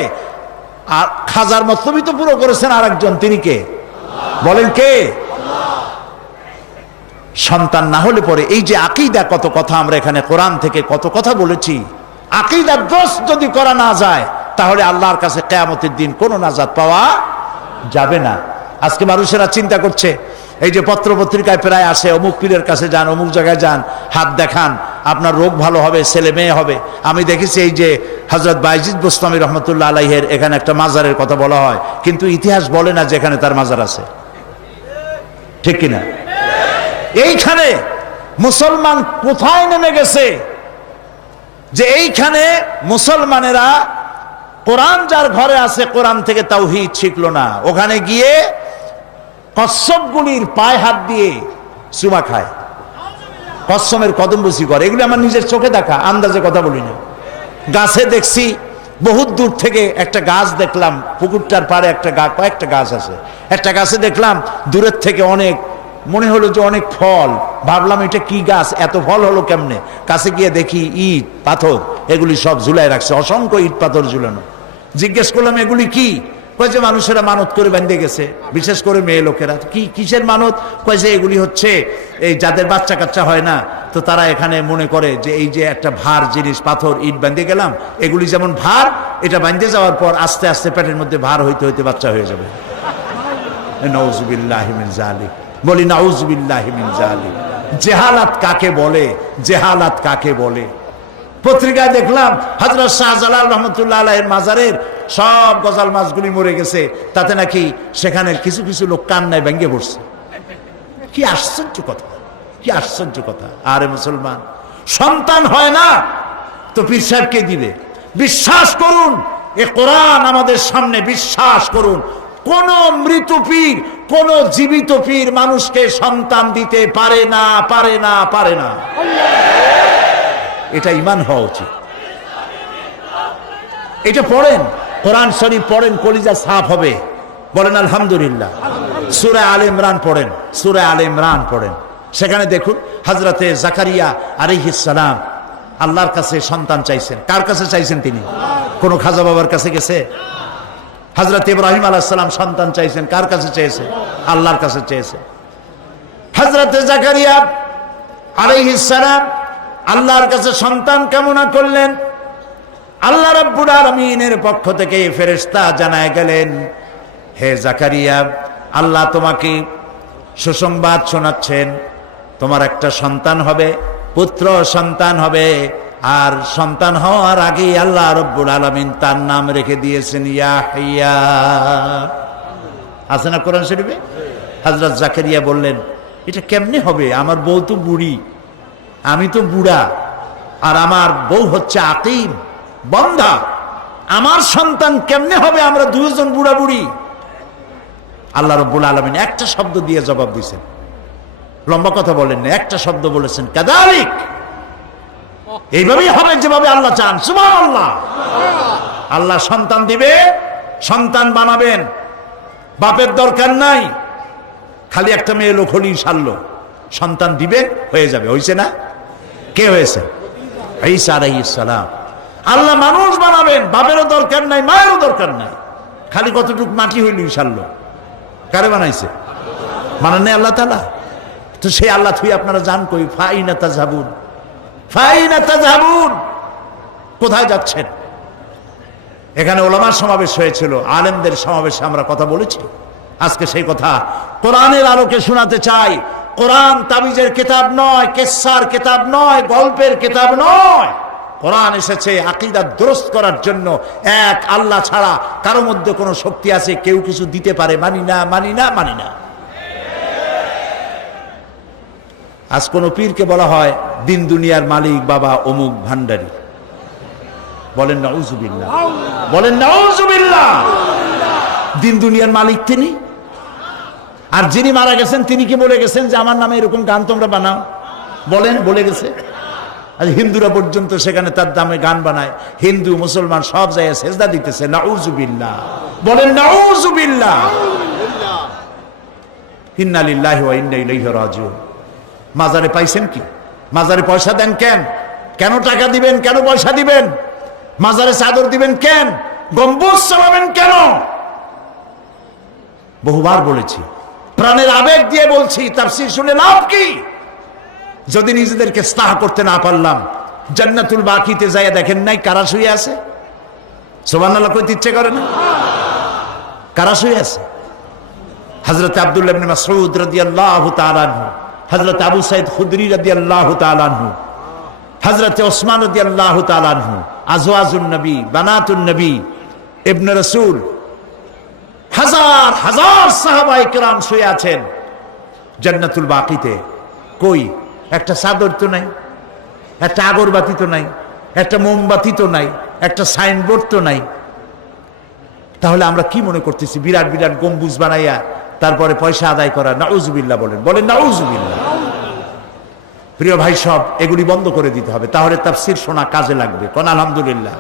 আর খাজার মতলবই তো পুরো করেছেন আরেকজন, তিনি কে? বলেন কে? সন্তান না হলে পরে এই যে আকীদা, কত কথা আমরা এখানে কোরআন থেকে কত কথা বলেছি। আকীদা দোষ যদি করা না যায়, তাহলে আল্লাহর কাছে কিয়ামতের দিন কোনো নাজাত পাওয়া যাবে না। আজকে মানুষেরা চিন্তা করছে, এই যে পত্র পত্রিকায় প্রায় আসে, অমুক পীরের কাছে যান, অমুক জায়গায় যান, হাত দেখান, আপনার রোগ ভালো হবে, ছেলে মেয়ে হবে। আমি দেখেছি এই যে হযরত বায়জিদ বুস্তামি রহমতুল্লাহ আলাইহের এখানে একটা মাজারের কথা বলা হয়, কিন্তু ইতিহাস বলে না যে এখানে তার মাজার আছে। ঠিক কিনা? এইখানে মুসলমান কোথায় নেমে গেছে যে এইখানে মুসলমানেরা কোরআন যার ঘরে আছে, কোরআন থেকে তাওহীদ শিখলো না, ওখানে গিয়ে কচ্ছপগুলির পায়ে হাত দিয়ে চুমা খায়, কচ্ছমের কদমবুসি করে। এগুলি আমার নিজের চোখে দেখা, আন্দাজে কথা বলি না। গাছে দেখছি, বহুত দূর থেকে একটা গাছ দেখলাম, পুকুরটার পাড়ে একটা কয়েকটা গাছ আছে, একটা গাছে দেখলাম দূরের থেকে অনেক, মনে হলো যে অনেক ফল। ভাবলাম এটা কি গাছ, এত ফল হলো কেমনে? কাছে গিয়ে দেখি ইট পাথর এগুলি সব ঝুলাই রাখছে, অসংখ্য ইট পাথর ঝুলানো। জিজ্ঞেস করলাম এগুলি কি? কয় যে মানুষেরা মানত করে বেঁধে গেছে, বিশেষ করে মেয়ে লোকেরা। কি কিসের মানত? কয় যে এগুলি হচ্ছে এই যাদের বাচ্চা কাচ্চা হয় না, তো তারা এখানে মনে করে যে এই যে একটা ভার জিনিস, পাথর ইট বেঁধে গেলাম, এগুলি যেমন ভার, এটা বেঁধে যাওয়ার পর আস্তে আস্তে পেটের মধ্যে ভার হইতে হইতে বাচ্চা হয়ে যাবে। নাউযুবিল্লাহি মিন যালিক। বলি নাউযুবিল্লাহি মিন যালিক। জেহালাত কাকে বলে? জেহালাত কাকে বলে? পত্রিকায় দেখলাম হযরত শাহজালাল রহমতুল্লাহ আলাইহির মাজারের সব গজাল মাছগুলি মরে গেছে, তাতে নাকি সেখানে কিছু কিছু লোক কান্নায় ভেঙে পড়ছে। কি আশ্চর্য কথা, কি আশ্চর্য কথা। আরে মুসলমান, সন্তান হয় না তো পীর সাহেবকে দিবে? বিশ্বাস করুন, এ কোরআন আমাদের সামনে, বিশ্বাস করুন, কোন মৃত পীর, কোন জীবিত পীর মানুষকে সন্তান দিতে পারে না, পারে না, পারে না। এটা ঈমান হওয়া উচিত। এটা পড়েন, কোরআন শরীফ পড়েন, কলিজা সাফ হবে। বলেন আলহামদুলিল্লাহ। সূরা আলে ইমরান পড়েন, সূরা আলে ইমরান পড়েন। সেখানে দেখুন হযরতে জাকারিয়া আলাইহিস সালাম, আল্লাহর কাছে সন্তান চাইছেন। কার কাছে চাইছেন তিনি? কোন খাজা বাবার কাছে গেছে? হযরত ইব্রাহিম আলাইহিস সালাম সন্তান চাইছেন, কার কাছে চেয়েছে? আল্লাহর কাছে চেয়েছে। হযরত জাকারিয়া আলাইহিস সালাম আল্লাহর কাছে সন্তান কামনা করলেন। আল্লাহ রাব্বুল আলামিনের পক্ষ থেকে ফেরেশতা জানায় গেলেন, হে জাকারিয়া, আল্লাহ তোমাকে সুসংবাদ শোনাচ্ছেন, তোমার একটা সন্তান হবে, পুত্র সন্তান হবে। আর সন্তান হওয়ার আগে আল্লাহ রাব্বুল আলামিন তার নাম রেখে দিয়েছেন ইয়াহইয়া। আছে না কোরআন শরীফে? হযরত জাকারিয়া বললেন, এটা কেমনে হবে? আমার বউ তো বুড়ি, আমি তো বুড়া, আর আমার বউ হচ্ছে আকিম, বন্ধা, আমার সন্তান কেমনে হবে? আমরা দুজন বুড়া বুড়ি। আল্লাহ রাব্বুল আলামিন একটা শব্দ দিয়ে জবাব দিয়েছেন, লম্বা কথা বলেন না, একটা শব্দ বলেছেন, কাযালিক, এইভাবেই হবে যেভাবে আল্লাহ চান। সুবহানাল্লাহ। আল্লাহ সন্তান দিবে, সন্তান বানাবেন, বাপের দরকার নাই, খালি একটা মেয়ে লোক হলেই সারলো, সন্তান দিবেন, হয়ে যাবে। হয়েছে না? কে হয়েছে? ঈসা আলাইহিস সালাম। আল্লাহ মানুষ বানাবেন, বাপেরও দরকার নাই, মায়েরও দরকার নাই, খালি কতটুকু মাটি হইলেই সারলো। কারে বানাইছে? বানান নাই আল্লাহ তাআলা। তো সেই আল্লাহ থুই আপনারা জান কই? ফাইনা তাযহাবুন, ফাইনা তাযহাবুন, কোথায় যাচ্ছেন? এখানে ওলামার সমাবেশ হয়েছিল, আলেমদের সমাবেশে আমরা কথা বলেছি। আজকে সেই কথা কোরআনের আলোকে শোনাতে চাই। কোরআন তাবিজের কিতাব নয়, কিসসার কিতাব নয়, গল্পের কিতাব নয়। কোরআন এসেছে আকীদা দুরুস্ত করার জন্য। এক আল্লাহ ছাড়া কারো মধ্যে কোনো শক্তি আছে কেউ কিছু দিতে পারে? মানি না, মানি না, মানি না। আজ কোন পীরকে বলা হয় দিন দুনিয়ার মালিক বাবা অমুক ভান্ডারী, বলেন নাউজুবিল্লাহ, বলেন নাউজুবিল্লাহ। দিন দুনিয়ার মালিক তিনি, আর যিনি মারা গেছেন তিনি কি বলে গেছেন যে আমার নামে এরকম গান তোমরা বানাও? বলেন, বলে গেছে? আজ হিন্দুরা পর্যন্ত সেখানে তার দামে গান বানায়, হিন্দু মুসলমান সব জায়গায় সেজদা দিতেছে। নাউজুবিল্লাহ, বলেন নাউজুবিল্লাহ। ইন্না লিল্লাহি ওয়া ইন্না ইলাইহি রাজিউন। মাজারে পাইছেন কি? মাজারে পয়সা দেন কেন? কেন টাকা দিবেন? কেন পয়সা দিবেন? মাজারে চাদর দিবেন কেন? গম্বুজ চালাবেন কেন? বহুবার বলেছি, প্রাণের আবেগ দিয়ে বলছি, তাফসীর শুনে লাভ কি? যদি নিজেদেরকে ইসলাহ করতে না পারলাম, জান্নাতুল বাকিতে যায় দেখেন নাই কারা শুয়ে আছে? সুবহানাল্লাহ কইতে ইচ্ছে করে না? কারা শুয়ে আছে? হযরত আব্দুল্লাহ ইবনে মাসউদ রাদিয়াল্লাহু তাআলা আনহু, হযরত আবু সাঈদ খুদরি রাদিয়াল্লাহু তাআলা আনহু, হযরত ওসমান রাদিয়াল্লাহু তাআলা আনহু, আজওয়াজুন নবী, বানাতুন নবী, ইবনে রাসূল, হাজার হাজার সাহাবায়ে কেরাম শুয়ে আছেন জান্নাতুল বাকিতে। কই একটা চাদর তো নাই, একটা আগরবাতি তো নাই, একটা মোমবাতি তো নাই, একটা সাইনবোর্ড তো নাই। তাহলে আমরা কি মনে করতেছি? বিরাট বিরাট গম্বুজ বানাইয়া তারপরে পয়সা আদায় করা। নাউজুবিল্লাহ বলেন, বলেন নাউজুবিল্লাহ। প্রিয় ভাই সব, এগুলি বন্ধ করে দিতে হবে, তাহলে তাফসীর শোনা কাজে লাগবে। কোন আলহামদুলিল্লাহ।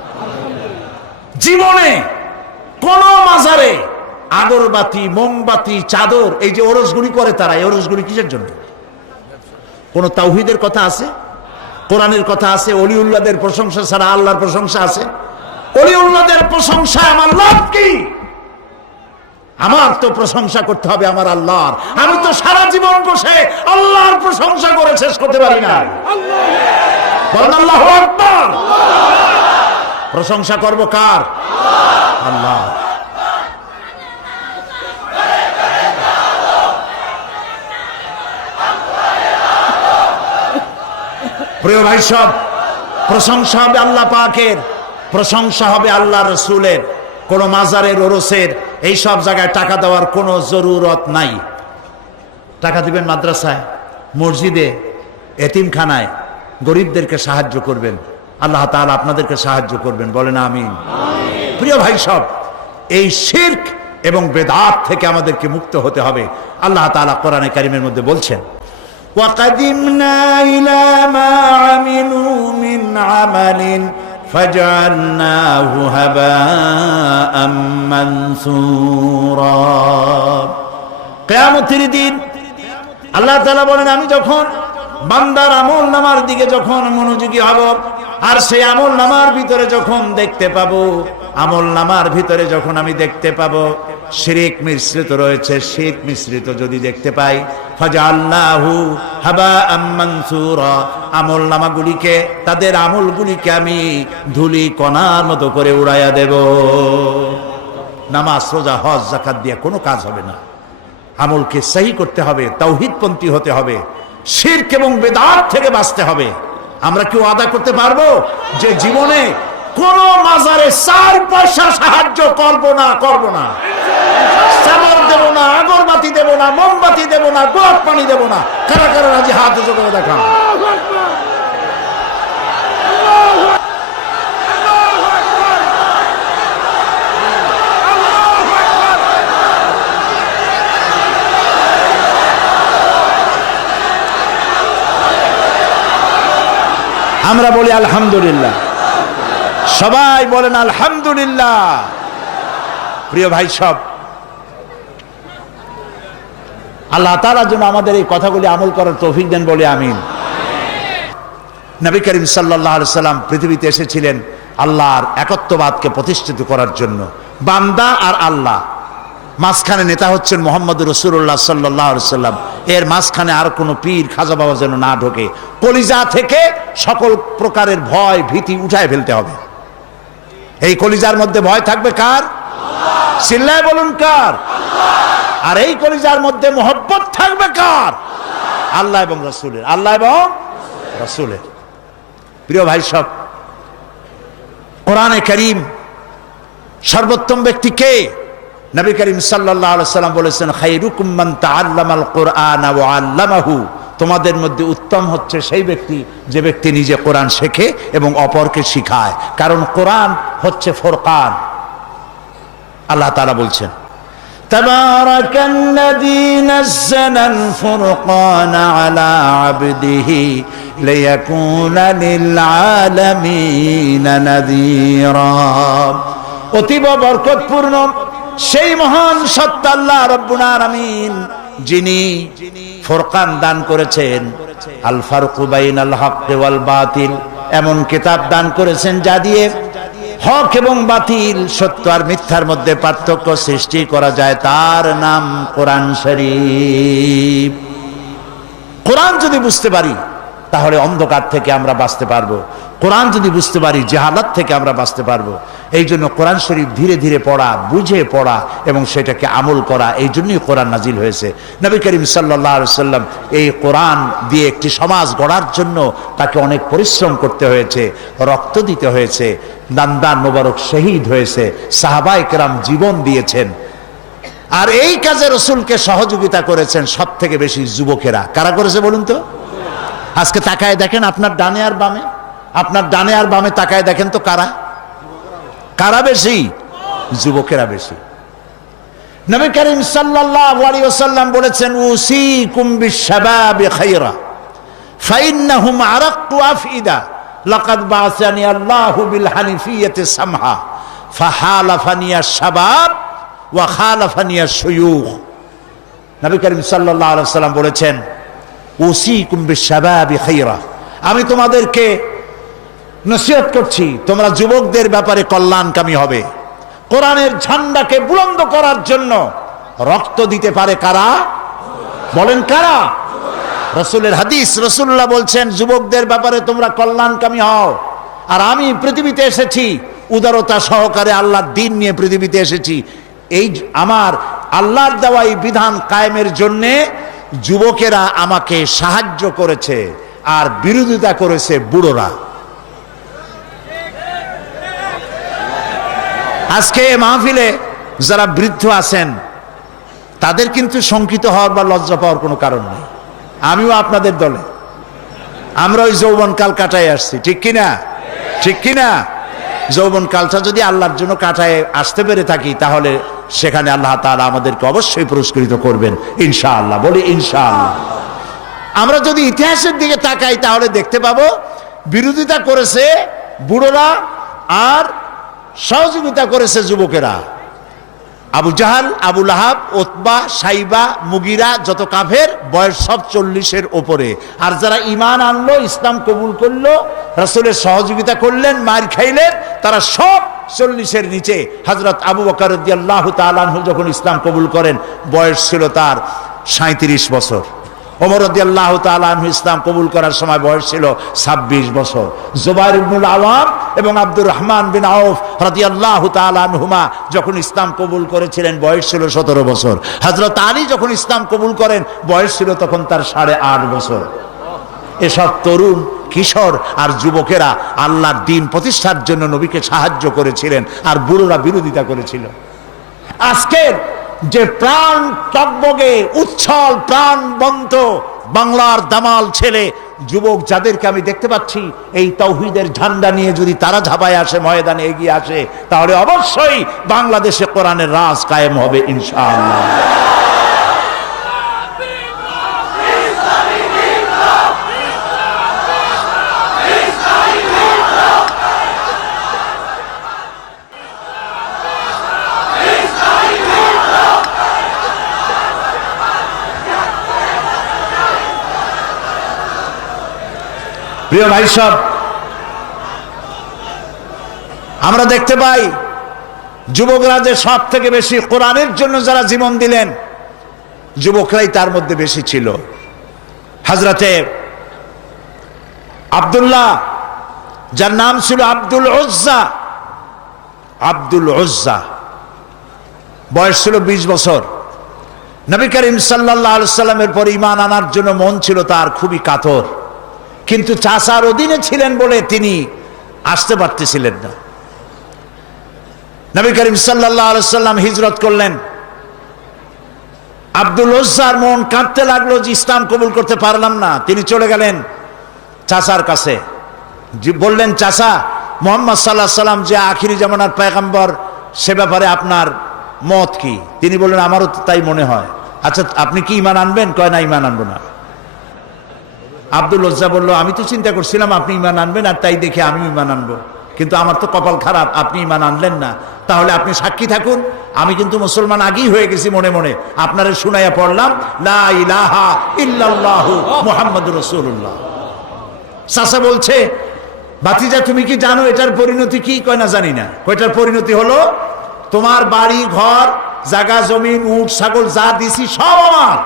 জীবনে কোন মাজারে আগরবাতি, মোমবাতি, চাদর, এই যে ওরসগুলি করে তারা, এই ওরসগুলি কিসের জন্য? কোন তাওহীদের কথা আছে? কোরআনের কথা আছে? ওলিউল্লাহদের প্রশংসা ছাড়া আল্লাহর প্রশংসা আছে? ওলিউল্লাহদের প্রশংসা আমার লাভ কি? আমার তো প্রশংসা করতে হবে আমার আল্লাহর। আমি তো সারা জীবন বসে আল্লাহর প্রশংসা করে শেষ করতে পারি না। বলেন আল্লাহু আকবার। প্রশংসা করব কার? আল্লাহ। প্রিয় ভাই সব, প্রশংসা হবে আল্লাহ পাকের, প্রশংসা হবে আল্লাহ রসুলের। কোন মাজারের, ওরসের এই সব জায়গায় টাকা দেওয়ার কোনো জরুরত নাই। টাকা দিবেন মাদ্রাসায়, মসজিদে, এতিমখানায়, গরিবদেরকে সাহায্য করবেন, আল্লাহ তাআলা আপনাদেরকে সাহায্য করবেন। বলেন আমিন। প্রিয় ভাই সব, এই শিরক এবং বেদাত থেকে আমাদেরকে মুক্ত হতে হবে। আল্লাহ তাআলা কোরআনে কারীমের মধ্যে বলছেন, وَقَدِمْنَا إِلَى مَا عَمِلُوا مِنْ عَمَلٍ فَجَعَلْنَاهُ هَبَاءً مَنْثُورًا। কিয়ামতের দিন আল্লাহ তাআলা বলেন, আমি যখন বান্দার আমল নামার দিকে যখন মনোযোগী হব, আর সেই আমল নামার ভিতরে যখন দেখতে পাবো, আমল নামার ভিতরে যখন আমি দেখতে পাবো শিরক মিশ্রিত রয়েছে, শিরক মিশ্রিত যদি দেখতে পাই, ফাজআলনাহু হাবাআম মানসুরা, আমল নামাগুলিকে, তাদের আমলগুলিকে আমি ধুলি কণার মতো করে উড়াইয়া দেব। নামাজ, রোজা, হজ, যাকাত দিয়ে কোনো কাজ হবে না। আমলকে সহি করতে হবে, তাওহীদপন্থী হতে হবে, শিরক এবং বেদাত থেকে বাঁচতে হবে। আমরা কি ওয়াদা করতে পারবো যে জীবনে কোন মাজারে 4 পয়সা সাহায্য করব না? সাবর দেব না, আগরবাতি দেব না, মোমবাতি দেব না, গোলাপ পানি দেব না। কারা কারা রাজি হাত উঁচু করে দেখান। আমরা বলি আলহামদুলিল্লাহ, সবাই বলেন আলহামদুলিল্লাহ। প্রিয় ভাই সব, আল্লাহ তাআলা যেন আমাদের এই কথাগুলি আমল করার তৌফিক দেন, বলে আমিন। নবী করিম সাল্লাল্লাহু আলাইহি সাল্লাম পৃথিবীতে এসেছিলেন আল্লাহর একত্ববাদকে প্রতিষ্ঠিত করার জন্য। বান্দা আর আল্লাহ, মাঝখানে নেতা হচ্ছেন মুহাম্মদুর রাসূলুল্লাহ সাল্লাল্লাহু আলাইহি সাল্লাম। এর মাঝখানে আর কোনো পীর খাজা বাবা যেন না ঢোকে। কলিজা থেকে সকল প্রকারের ভয় ভীতি উঠায় ফেলতে হবে। এই কলিজার মধ্যে ভয় থাকবে কার? চিল্লায় বলুন কার? আর এই কলিজার মধ্যে মহব্বত থাকবে কার? আল্লাহ এবং রাসূলের। আল্লাহ এবং রাসূলের। প্রিয় ভাই সব, কোরআনে কারীম সর্বোত্তম ব্যক্তি কে? নবী করিম সাল্লাল্লাহু আলাইহি সাল্লাম বলেছেন, খায়রুকুম মান তাআল্লামাল কুরআনা ওয়া আল্লামাহু, তোমাদের মধ্যে উত্তম হচ্ছে সেই ব্যক্তি যে ব্যক্তি নিজে কোরআন শেখে এবং অপরকে শিখায়। কারণ কোরআন হচ্ছে ফুরকান। আল্লাহ তাআলা বলছেন, তাবারাকাল্লাযী নাযালাল ফুরকানা আলা আবদিহি লিয়াকুনা লিল আলামিনা নাযীরা। অতীব বরকতপূর্ণ সেই মহান সত্য আল্লাহ রব্বুল আলামিন, যিনি ফুরকান দান করেছেন, আল ফারকু বাইনাল হক ওয়াল বাতিল, এমন কিতাব দান করেছেন যা দিয়ে হক এবং বাতিল, সত্য আর মিথ্যার মধ্যে পার্থক্য সৃষ্টি করা যায়। তার নাম কোরআন শরীফ। কোরআন যদি বুঝতে পারি তাহলে অন্ধকার থেকে আমরা বাঁচতে পারবো। কোরআন যদি বুঝতে পারি জাহালাত থেকে আমরা বাঁচতে পারবো। এই জন্য কোরআন শরীফ ধীরে ধীরে পড়া, বুঝে পড়া এবং সেটাকে আমল করা, এই জন্যই কোরআন নাজিল হয়েছে। নবী করিম সাল্লাল্লাহু আলাইহি সাল্লাম এই কোরআন দিয়ে একটি সমাজ গড়ার জন্য তাকে অনেক পরিশ্রম করতে হয়েছে, রক্ত দিতে হয়েছে, দান মোবারক শহীদ হয়েছে, সাহাবায়ে কেরাম জীবন দিয়েছেন। আর এই কাজে রাসূলকে সহযোগিতা করেছেন সব থেকে বেশি যুবকেরা। কারা করেছে বলুন তো? আজকে তাকায় দেখেন আপনার ডানে আর বামে, আপনার ডানে আর বামে তাকায় দেখেন তো কারা কারা বেশি? যুবকেরা বেশি। নবী করিম সাল্লাল্লাহু আলাইহি ওয়াসাল্লাম বলেছেন, উসিকুম বিশ-শাবাবি খায়রা ফাইন্নাহুম আরাক্কু আফইদা লাকাদ বাআসানি আল্লাহু বিল হানিফিয়্যাতি সামহা ফাহালাফানি আশ-শাবাব ওয়া খালাফানি আশ-শুয়ুখ। নবী করিম সাল্লাল্লাহু আলাইহি ওয়াসাল্লাম বলেছেন, উসিকুম বিশ-শাবাবি খায়রা, আমি তোমাদেরকে নসিহত করছি তোমরা যুবকদের ব্যাপারে কল্যাণকামী হবে। কোরআনের ঝান্ডাকে বুলন্দ করার জন্য রক্ত দিতে পারে কারা? বলেন কারা? রাসূলের হাদিস, রাসূলুল্লাহ বলছেন যুবকদের ব্যাপারে তোমরা কল্যাণকামী হও। আর আমি পৃথিবীতে এসেছি উদারতা সহকারে, আল্লাহর দ্বীন নিয়ে পৃথিবীতে এসেছি। এই আমার আল্লাহর দেওয়া এই বিধান কায়েমের জন্য যুবকেরা আমাকে সাহায্য করেছে আর বিরোধিতা করেছে বুড়োরা। আজকে মাহফিলে যারা বৃদ্ধ আছেন তাদের কিন্তু শঙ্কিত হওয়ার বা লজ্জা পাওয়ার কোনো কারণ নেই। আমিও আপনাদের দলে, আমরা ওই যৌবনকাল কাটায় আসছি, ঠিক কিনা? ঠিক কিনা? যৌবনকালটা যদি আল্লাহর জন্য কাটায় আসতে পেরে থাকি তাহলে সেখানে আল্লাহ তাআলা আমাদেরকে অবশ্যই পুরস্কৃত করবেন ইনশাআল্লাহ। বলি ইনশাআল্লাহ। আমরা যদি ইতিহাসের দিকে তাকাই তাহলে দেখতে পাবো বিরোধিতা করেছে বুড়োরা আর সহযোগিতা করেছে যুবকেরা। আবু জাহাল, আবু লাহাব, উতবা, সাইবা, মুগিরা, যত কাফের বয়স সব 40-এর ওপরে। আর যারা ঈমান আনলো, ইসলাম কবুল করলো, রাসূলের সহযোগিতা করলেন, মার খাইলেন, তারা সব 40-এর নিচে। হযরত আবু বকর রাদিয়াল্লাহু তাআলা আনহু যখন ইসলাম কবুল করেন বয়স ছিল তার 37 বছর। ওমর রাদিয়াল্লাহু তাআলা আনহু ইসলাম কবুল করার সময় বয়স ছিল 26 বছর। জুবাইর ইবনুল আওয়াম এবং আব্দুর রহমান বিন আউফ রাদিয়াল্লাহু তাআলা আনহুমা যখন ইসলাম কবুল করেছিলেন বয়স ছিল 17 বছর। হযরত আলী যখন ইসলাম কবুল করেন বয়স ছিল তখন তার 8.5 বছর। এসব তরুণ, কিশোর আর যুবকেরা আল্লাহর দ্বীন প্রতিষ্ঠার জন্য নবীকে সাহায্য করেছিলেন, আর বুড়োরা বিরোধিতা করেছিল। আজকের যে প্রাণ টগবগে উচ্ছল প্রাণবন্ত বাংলার দামাল ছেলে যুবক যাদেরকে আমি দেখতে পাচ্ছি, এই তাওহীদের ঝান্ডা নিয়ে যদি তারা ঝাঁপায় আসে, ময়দানে এগিয়ে আসে, তাহলে অবশ্যই বাংলাদেশে কোরআনের রাজ কায়েম হবে ইনশাআল্লাহ। প্রিয় ভাই সব, আমরা দেখতে পাই যুবকরা যে সব থেকে বেশি কোরআনের জন্য যারা জীবন দিলেন, যুবকরাই তার মধ্যে বেশি ছিল। হযরতে আব্দুল্লাহ, যার নাম ছিল আব্দুল উজ্জা, আব্দুল উজ্জা বয়স ছিল 20 বছর। নবী করিম সাল্লাল্লাহু আলাইহি সাল্লামের পর ঈমান আনার জন্য মন ছিল তার খুবই কাতর, কিন্তু চাচার অধীনে ছিলেন বলে তিনি আসতে পারতেছিলেন না। নবী করিম সাল্লাল্লাহু আলাইহি সাল্লাম হিজরত করলেন। আব্দুল উজ্জার মন কাঁদতে লাগলো যে ইসলাম কবুল করতে পারলাম না। তিনি চলে গেলেন চাচার কাছে, বললেন, চাচা, মুহাম্মদ সাল্লাল্লাহু আলাইহি সাল্লাম যে আখিরি জামানার পয়গম্বর, সে ব্যাপারে আপনার মত কি? তিনি বললেন, আমারও তো তাই মনে হয়। আচ্ছা, আপনি কি ঈমান আনবেন? কয় না, ঈমান আনবো না। আব্দুল উজ্জা বলল, আমি তো চিন্তা করছিলাম আপনি ঈমান আনবেন, আর তাই দেখে আমি ঈমান আনবো, কিন্তু আমার তো কপাল খারাপ, আপনি ঈমান আনলেন না। তাহলে আপনি সাক্ষী থাকুন, আমি কিন্তু মুসলমান আগেই হয়ে গেছি মনে মনে। আপনারে শুনাইয়া পড়লাম, লা ইলাহা ইল্লাল্লাহু মুহাম্মাদুর রাসূলুল্লাহ। চাচা বলছে, ভাতিজা তুমি কি জানো এটার পরিণতি কি? কয় না, জানি না। কয়টার পরিণতি হলো, তোমার বাড়ি ঘর জায়গা জমিন উট ছাগল যা দিছি সব আমার,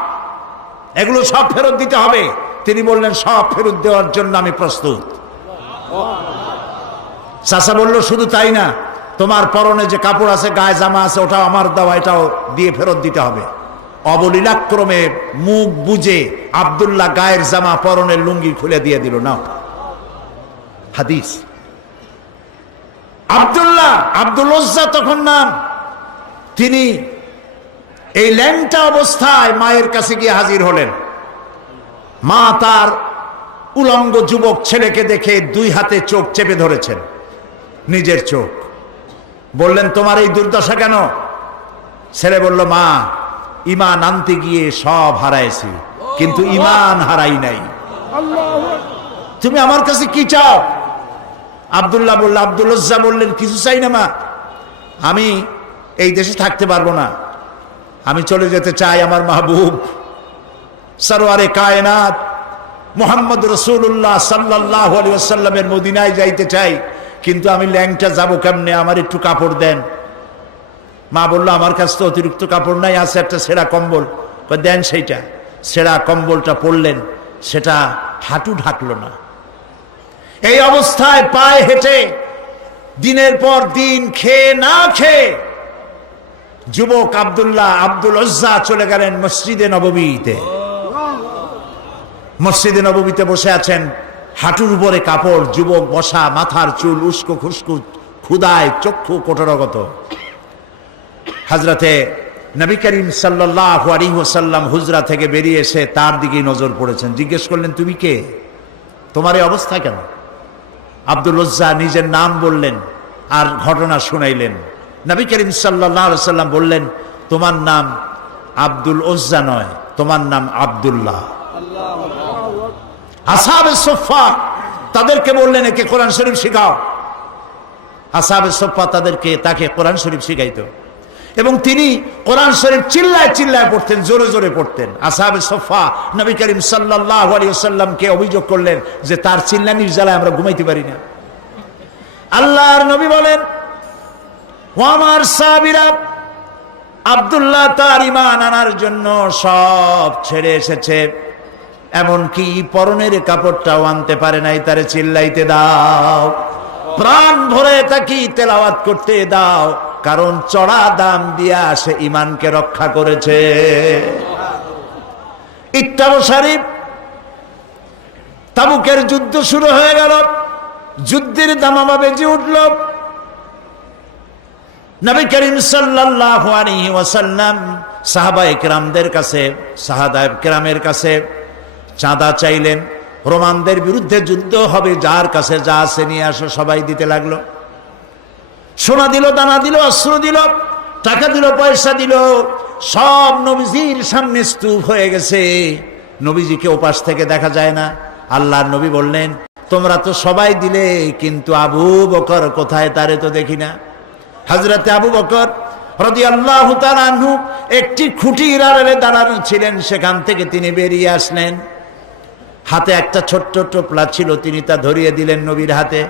এগুলো সব ফেরত দিতে হবে। তিনি বললেন, সব ফেরত দেওয়ার জন্য আমি প্রস্তুত। চাচা বলল, শুধু তাই না, তোমার পরনে যে কাপড় আছে, গায়ে জামা আছে, ওটাও আমার দেওয়া, এটাও দিয়ে ফেরত দিতে হবে। অবলীলাক্রমে মুখ বুঝে আব্দুল্লাহ গায়ের জামা পরনের লুঙ্গি খুলে দিয়ে দিল। না, হাদিস। আব্দুল্লাহ, আব্দুল উজ্জা তখন নাম, তিনি এই ল্যাংটা অবস্থায় মায়ের কাছে গিয়ে হাজির হলেন। মা তার উলঙ্গ যুবক ছেলেকে দেখে 2 হাতে চোখ চেপে ধরেছেন, নিজের চোখ। বললেন, তোমার এই দুর্দশা কেন? ছেলে বলল, মা, ঈমান আনতে গিয়ে সব হারাইছি, কিন্তু ঈমান হারাই নাই। তুমি আমার কাছে কি চাও? আব্দুল্লাহ বলল, আব্দুল উজ্জা বললেন, কিছু চাই না মা, আমি এই দেশে থাকতে পারবো না, আমি চলে যেতে চাই আমার মাহবুব সরওয়ারে কায়নাত মুহাম্মদ রাসূলুল্লাহ সাল্লাল্লাহু আলাইহি ওয়াসাল্লামের মদিনায় যাইতে চাই, কিন্তু আমি ল্যাংটা যাব কেমনে? আমার একটু কাপড় দেন। মা বলল, আমার কাছে তো অতিরিক্ত কাপড় নাই, আছে একটা ছেঁড়া কম্বল। দেন সেইটা। ছেঁড়া কম্বলটা পরলেন, সেটা হাঁটু ঢাকলো না। এই অবস্থায় পায়ে হেঁটে দিনের পর দিন খেয়ে না খেয়ে যুবক আব্দুল্লাহ, আব্দুল উজ্জা চলে গেলেন মসজিদে নববীতে। মসজিদে নববীতে বসে আছেন, হাঁটুর উপরে কাপড়, যুবক বসা, মাথার চুল উস্কো খুস্কো, ক্ষুদায় চক্ষু কোটরগত। হযরতে নবী করিম সাল্লাল্লাহু আলাইহি ওয়াসাল্লাম হুজরা থেকে বেরিয়ে এসে তার দিকেই নজর পড়েছেন। জিজ্ঞেস করলেন, তুমি কে? তোমার এই অবস্থা কেন? আব্দুল উজ্জা নিজের নাম বললেন আর ঘটনা শুনাইলেন। নবী করিম সাল্লাল্লাহু আলাইহি ওয়াসাল্লাম বললেন, তোমার নাম আব্দুল উজ্জা নয়, তোমার নাম আব্দুল্লাহ। আসহাবে সুফফা তাদেরকে বললেন, একে কোরআন শরীফ শিখাও। আসহাবে সুফফা তাকে কোরআন শরীফ শিখাইতো। এবং তিনি কোরআন শরীফ চিল্লায় চিল্লায় পড়তেন, জোরে জোরে পড়তেন। আসহাবে সুফফা নবী করিম সাল্লাল্লাহু আলাইহি ওয়াসাল্লামকে অভিযোগ করলেন যে তার চিল্লানির জ্বালায় আমরা ঘুমাইতে পারি না। আল্লাহর নবী বলেন, ও আমার সাহাবীরা, আব্দুল্লাহ তার ঈমান আনার জন্য সব ছেড়ে এসেছে, এমনকি পরনের কাপড়টাও আনতে পারে নাই, তারে চিল্লাইতে দাও, প্রাণ ভরে তাকে তেলাওয়াত করতে দাও, কারণ চড়া দাম দিয়া সে ঈমানকে রক্ষা করেছে। ইত্তাবু শরীফ, তাবুকের যুদ্ধ শুরু হয়ে গেল, যুদ্ধের দামামা বেজে উঠল। নবী করিম সাল্লাল্লাহু আলাইহি ওয়াসাল্লাম সাহাবায়ে কেরামদের কাছে, সাহাবায়ে কেরামের কাছে চাঁদা চাইলেন। রোমানদের বিরুদ্ধে যুদ্ধ হবে, যার কাছে যা আছে নিয়ে আসো। সবাই দিতে লাগলো, সোনা দিল, দানা দিল, অস্ত্র দিল, টাকা দিল, পয়সা দিল, সব নবীজির সামনে স্তূপ হয়ে গেছে। নবীজিকে ওপাশ থেকে দেখা যায় না। আল্লাহর নবী বললেন, তোমরা তো সবাই দিলে, কিন্তু আবু বকর কোথায়, তারে তো দেখি না। হযরতে আবু বকর রাদিয়াল্লাহু তাআলা আনহু একটি খুঁটির আড়ালে দাঁড়ানো ছিলেন, সেখান থেকে তিনি বেরিয়ে আসলেন। হাতে একটা ছোট্ট টোপলা ছিল, তিনি তা ধরিয়ে দিলেন নবীর হাতে।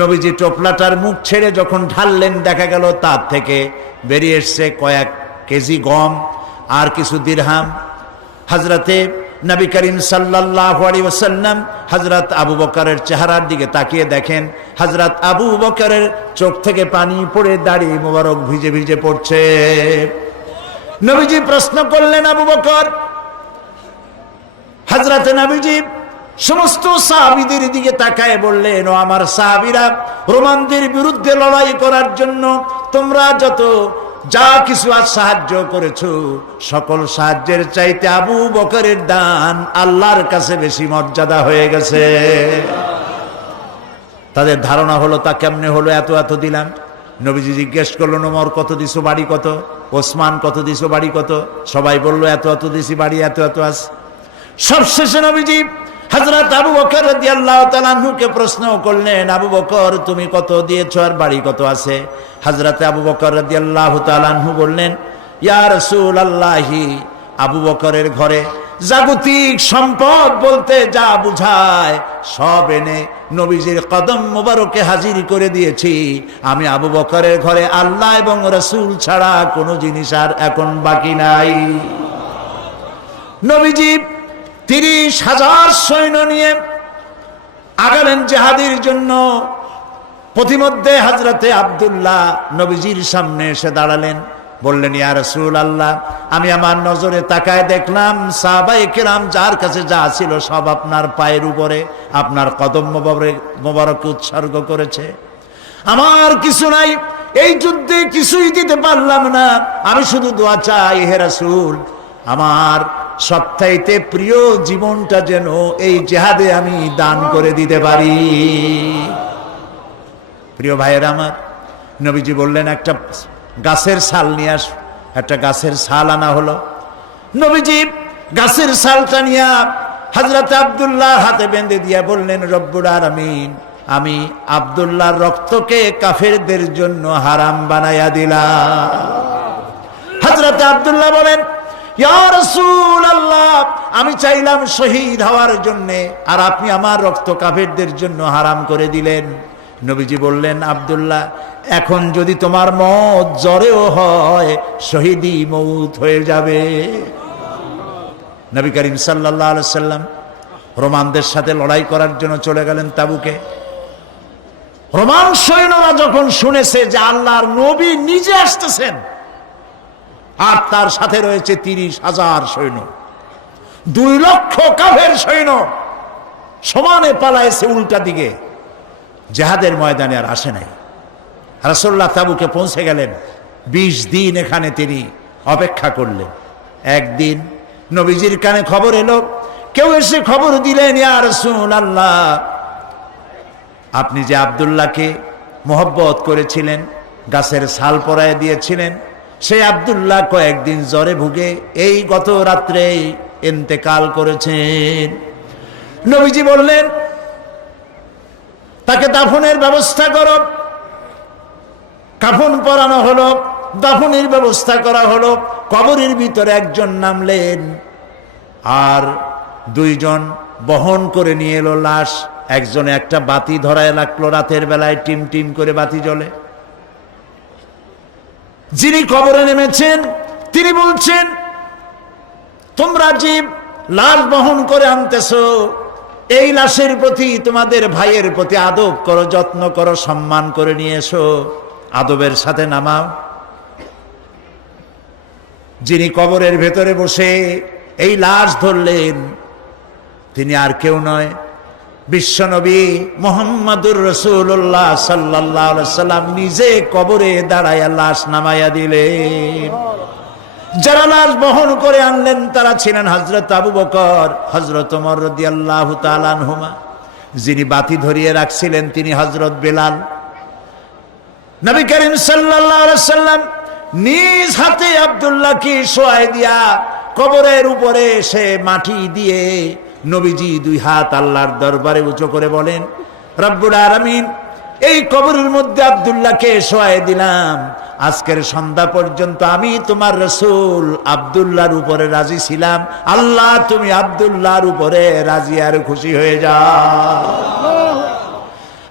নবীজি টোপলাটার মুখ ছেড়ে যখন ঢাললেন, দেখা গেল তার থেকে বেরিয়ে এসছে কয়েক কেজি গম আর কিছু দিরহাম। হযরতে নবী করিম সাল্লাল্লাহু আলাইহি ওয়াসাল্লাম হযরত আবু বকরের চেহারার দিকে তাকিয়ে দেখেন, হযরত আবু বকরের চোখ থেকে পানি পড়ে দাড়ি মোবারক ভিজে ভিজে পড়ছে। নবীজি প্রশ্ন করলেন, আবু বকর? হযরতে নবীজি সমস্ত সাহাবীদের দিকে তাকায় বললেন, ও আমার সাহাবীরা, রোমানদের বিরুদ্ধে লড়াই করার জন্য তোমরা যত যা কিছু আজ সাহায্য করেছো, সকল সাহায্যের চাইতে আবু বকরের দান আল্লাহর কাছে বেশি মর্যাদা হয়ে গেছে। তাদের ধারণা হলো, তা কেমনে হলো, এত এত দিলাম। নবীজি জিজ্ঞেস করলেন, ওমর কত দিছো, বাড়ি কত? ওসমান কত দিছো, বাড়ি কত? সবাই বলল, এত এত দিছি, বাড়ি এত এত আছে। সবশেষে নবীজি হযরত আবু বকর রাদিয়াল্লাহু তাআলা আনহুকে প্রশ্ন করলেন, আবু বকর তুমি কত দিয়েছো আর বাড়ি কত আছে? হযরত আবু বকর রাদিয়াল্লাহু তাআলা আনহু বললেন, ইয়া রাসূলুল্লাহি, আবু বকরের ঘরে জাগতিক সম্পদ বলতে যা বুঝায় সব এনে নবীজির কদম মোবারকে হাজির করে দিয়েছি। আমি আবু বকরের ঘরে আল্লাহ এবং রাসূল ছাড়া কোনো জিনিস আর এখন বাকি নাই। নবীজি 30,000 সৈন্য নিয়ে আগালেন জিহাদের জন্য। প্রতিমধ্যে হযরতে আব্দুল্লাহ নবীজির সামনে এসে দাঁড়ালেন, বললেন, ইয়া রাসূলুল্লাহ, আমি আমার নজরে তাকায় দেখলাম সাহাবায়ে কেরাম যার কাছে যা ছিল সব আপনার পায়ের উপরে, আপনার কদম মোবারকে উৎসর্গ করেছে। আমার কিছু নাই, এই যুদ্ধে কিছুই দিতে পারলাম না। আমি শুধু দোয়া চাই, হে রাসূল, আমার সবচাইতে প্রিয় জীবনটা যেন এই জিহাদে আমি দান করে দিতে পারি। প্রিয় ভাইয়েরা আমার, নবীজি বললেন, একটা গাছের ছাল নিয়ে আস। একটা গাছের ছাল আনা হলো। নবীজি গাছের ছালটা নিয়ে হযরত আব্দুল্লাহ হাতে বেঁধে দিয়ে বললেন, রব্বুল আলামিন, আমি আব্দুল্লাহর রক্তকে কাফেরদের জন্য হারাম বানাইয়া দিলাম। হযরত আব্দুল্লাহ বলেন, ইয়া রাসূলুল্লাহ, আমি চাইলাম শহীদ হওয়ার জন্য, আর আপনি আমার রক্ত কাফেরদের জন্য হারাম করে দিলেন। নবীজি বললেন, আব্দুল্লাহ, এখন যদি তোমার মত জ্বরেও হয়, শহীদি মৌত হয়ে যাবে। নবী করিম সাল্লাল্লাহু আলাইহি সাল্লাম রোমানদের সাথে লড়াই করার জন্য চলে গেলেন তাবুকে। রোমান সৈন্যরা যখন শুনেছে যে আল্লাহর নবী নিজে আসতেছেন আর তার সাথে রয়েছে 30,000 সৈন্য, 2 লক্ষ কাফের সৈন্য সমানে পালাইছে উল্টা দিকে, জিহাদের ময়দানে আর আসে নাই। রাসূলুল্লাহ তাবুকে পৌঁছে গেলেন। 20 দিন এখানে তিনি অপেক্ষা করলেন। একদিন নবীজির কানে খবর এলো, কেউ এসে খবর দিলেন, ইয়া রাসূলুল্লাহ, আপনি যে আব্দুল্লাহকে মোহব্বত করেছিলেন, গাছের ছাল পরায় দিয়েছিলেন, সেই আব্দুল্লাহ কয়েকদিন জ্বরে ভুগে এই গত রাত্রে ইন্তেকাল করেছেন। নবীজি বললেন, তাকে দাফনের ব্যবস্থা করো। কাফন পরানো হলো, দাফনের ব্যবস্থা করা হলো। কবরের ভিতরে একজন নামলেন, আর দুইজন বহন করে নিয়ে এলো লাশ। একজনে একটা বাতি ধরায় রাখলো, রাতের বেলায় টিম টিম করে বাতি জ্বলে। যিনি কবরে নেমেছেন তিনি বলছেন, তোমরা যে লাশ বহন করে আনতেছো, এই লাশের প্রতি তোমাদের ভাইয়ের প্রতি আদব করো, যত্ন করো, সম্মান করে নিয়ে এসো, আদবের সাথে নামাও। যিনি কবরের ভেতরে বসে এই লাশ ধরলেন তিনি আর কেউ নয়, বিশ্বনবী মুহাম্মদুর রাসূলুল্লাহ সাল্লাল্লাহু আলাইহি সাল্লাম নিজে কবরে দাঁড়ায়া লাশ নামাইয়া দিলেন। যারা লাশ বহন করে আনলেন তারা ছিলেন হযরত আবু বকর, হযরত ওমর রাদিয়াল্লাহু তাআলা আনহুমা। যিনি বাতি ধরিয়ে রাখছিলেন তিনি হযরত বেলাল। নবী করিম সাল্লাল্লাহু আলাইহি সাল্লাম নিজ হাতে আব্দুল্লাহকে শোয়াই দিয়া কবরের উপরে সে মাটি দিয়ে নবীজি দুই হাত আল্লাহর দরবারে উঁচু করে বলেন, রব্বুল আলামিন, এই কবরের মধ্যে আব্দুল্লাহকে শোয়াই দিলাম। আজকের সন্ধ্যা পর্যন্ত আমি তোমার রাসূল আব্দুল্লাহর উপরে রাজি ছিলাম, আল্লাহ তুমি আব্দুল্লাহর উপরে রাজি আর খুশি হয়ে যাও।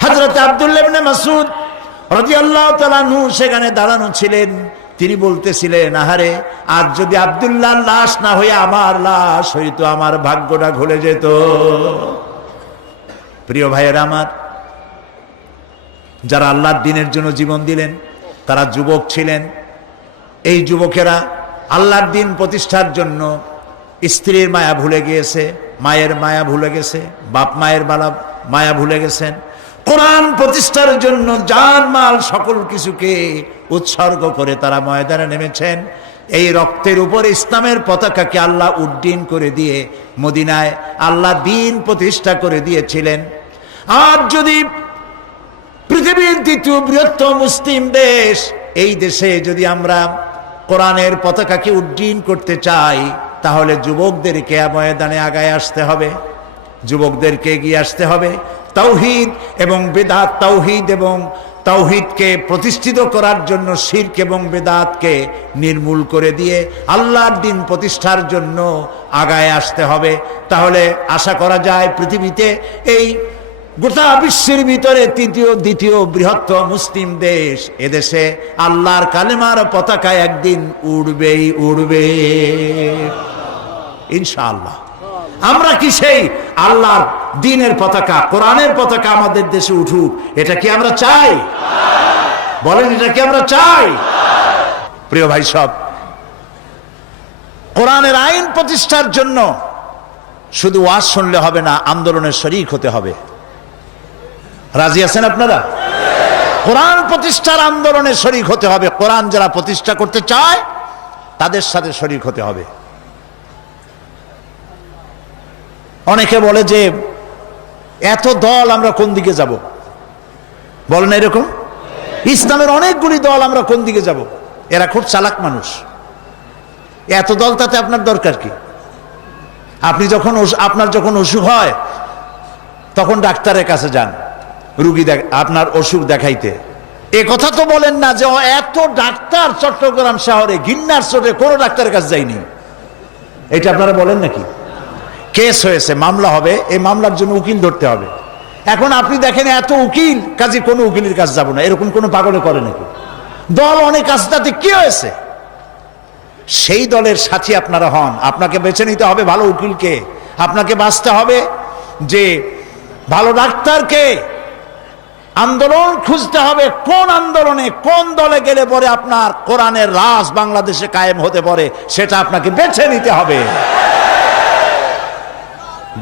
হযরত আব্দুল্লাহ ইবনে মাসউদ রাদিয়াল্লাহু তাআলা আনহু সেখানে দাঁড়ানো ছিলেন। তিনি বলতেছিলেন, আহারে, আজ যদি আব্দুল্লাহর লাশ না হয়ে আমার লাশ হইতো, আমার ভাগ্যটা খুলে যেত। প্রিয় ভাইয়েরা আমার, যারা আল্লাহর দ্বীনের জন্য জীবন দিলেন তারা যুবক ছিলেন। এই যুবকেরা আল্লাহর দ্বীন প্রতিষ্ঠার জন্য স্ত্রীর মায়া ভুলে গিয়েছে, মায়ের মায়া ভুলে গেছে, বাপ মায়ের মায়া ভুলে গেছেন। কোরআন প্রতিষ্ঠার জন্য জান মাল সকল কিছুকে উৎসর্গ করে তারা ময়দানে নেমেছেন। এই রক্তের উপর ইসলামের পতাকাকে আল্লাহ উড্ডীন করে দিয়ে মদিনায় আল্লাহ দ্বীন প্রতিষ্ঠা করে দিয়েছিলেন। আর যদি পৃথিবীর দ্বিতীয় বৃহত্তম মুসলিম দেশ, এই দেশে যদি আমরা কোরআনের পতাকাকে উড্ডীন করতে চাই, তাহলে যুবকদেরকে ময়দানে আগায় আসতে হবে, যুবকদেরকে এগিয়ে আসতে হবে। তাওহীদ এবং বেদাত, তাওহীদ এবং তাওহীদকে প্রতিষ্ঠিত করার জন্য শিরক এবং বেদাতকে নির্মূল করে দিয়ে আল্লাহর দ্বীন প্রতিষ্ঠার জন্য আগায় আসতে হবে। তাহলে আশা করা যায় পৃথিবীতে এই গোটা বিশ্বের ভিতরে দ্বিতীয় বৃহত্তম মুসলিম দেশ, এদেশে আল্লাহর কালেমার পতাকা একদিন উড়বেই উড়বে ইনশাআল্লাহ। আমরা কি সেই আল্লাহর দ্বীনের পতাকা, কোরআনের পতাকা আমাদের দেশে উঠুক, এটা কি আমরা চাই? বলেন, এটা কি আমরা চাই? প্রিয় ভাই সব, কোরআনের আইন প্রতিষ্ঠার জন্য শুধু ওয়াজ শুনলে হবে না, আন্দোলনের শরীক হতে হবে। রাজি আছেন আপনারা? কোরআন প্রতিষ্ঠার আন্দোলনে শরীক হতে হবে। কোরআন যারা প্রতিষ্ঠা করতে চায় তাদের সাথে শরীক হতে হবে। অনেকে বলে যে এত দল, আমরা কোন দিকে যাব? বলেন এরকম ইসলামের অনেকগুলি দল, আমরা কোন দিকে যাব? এরা খুব চালাক মানুষ। এত দল তাতে আপনার দরকার কি? আপনার যখন অসুখ হয় তখন ডাক্তারের কাছে যান, রুগী আপনার অসুখ দেখাইতে। এ কথা তো বলেন না যে এত ডাক্তার চট্টগ্রাম শহরে, গিন্নার চোটে কোনো ডাক্তারের কাছে যায়নি। এটা আপনারা বলেন নাকি? কেস হয়েছে, মামলা হবে, এই মামলার জন্য উকিল ধরতে হবে। এখন আপনি দেখেন এত উকিল, কাজে কোনো উকিলের কাছে যাব না, এরকম কোনো পাগলে করে নাকি? দল অনেক আছে, তাতে কি হয়েছে? সেই দলের সাথী আপনারা হন। আপনাকে বেছে নিতে হবে ভালো উকিলকে, আপনাকে বাঁচতে হবে যে ভালো ডাক্তারকে। আন্দোলন খুঁজতে হবে, কোন আন্দোলনে কোন দলে গেলে পরে আপনার কোরআনের রাজ বাংলাদেশে কায়েম হতে পারে, সেটা আপনাকে বেছে নিতে হবে।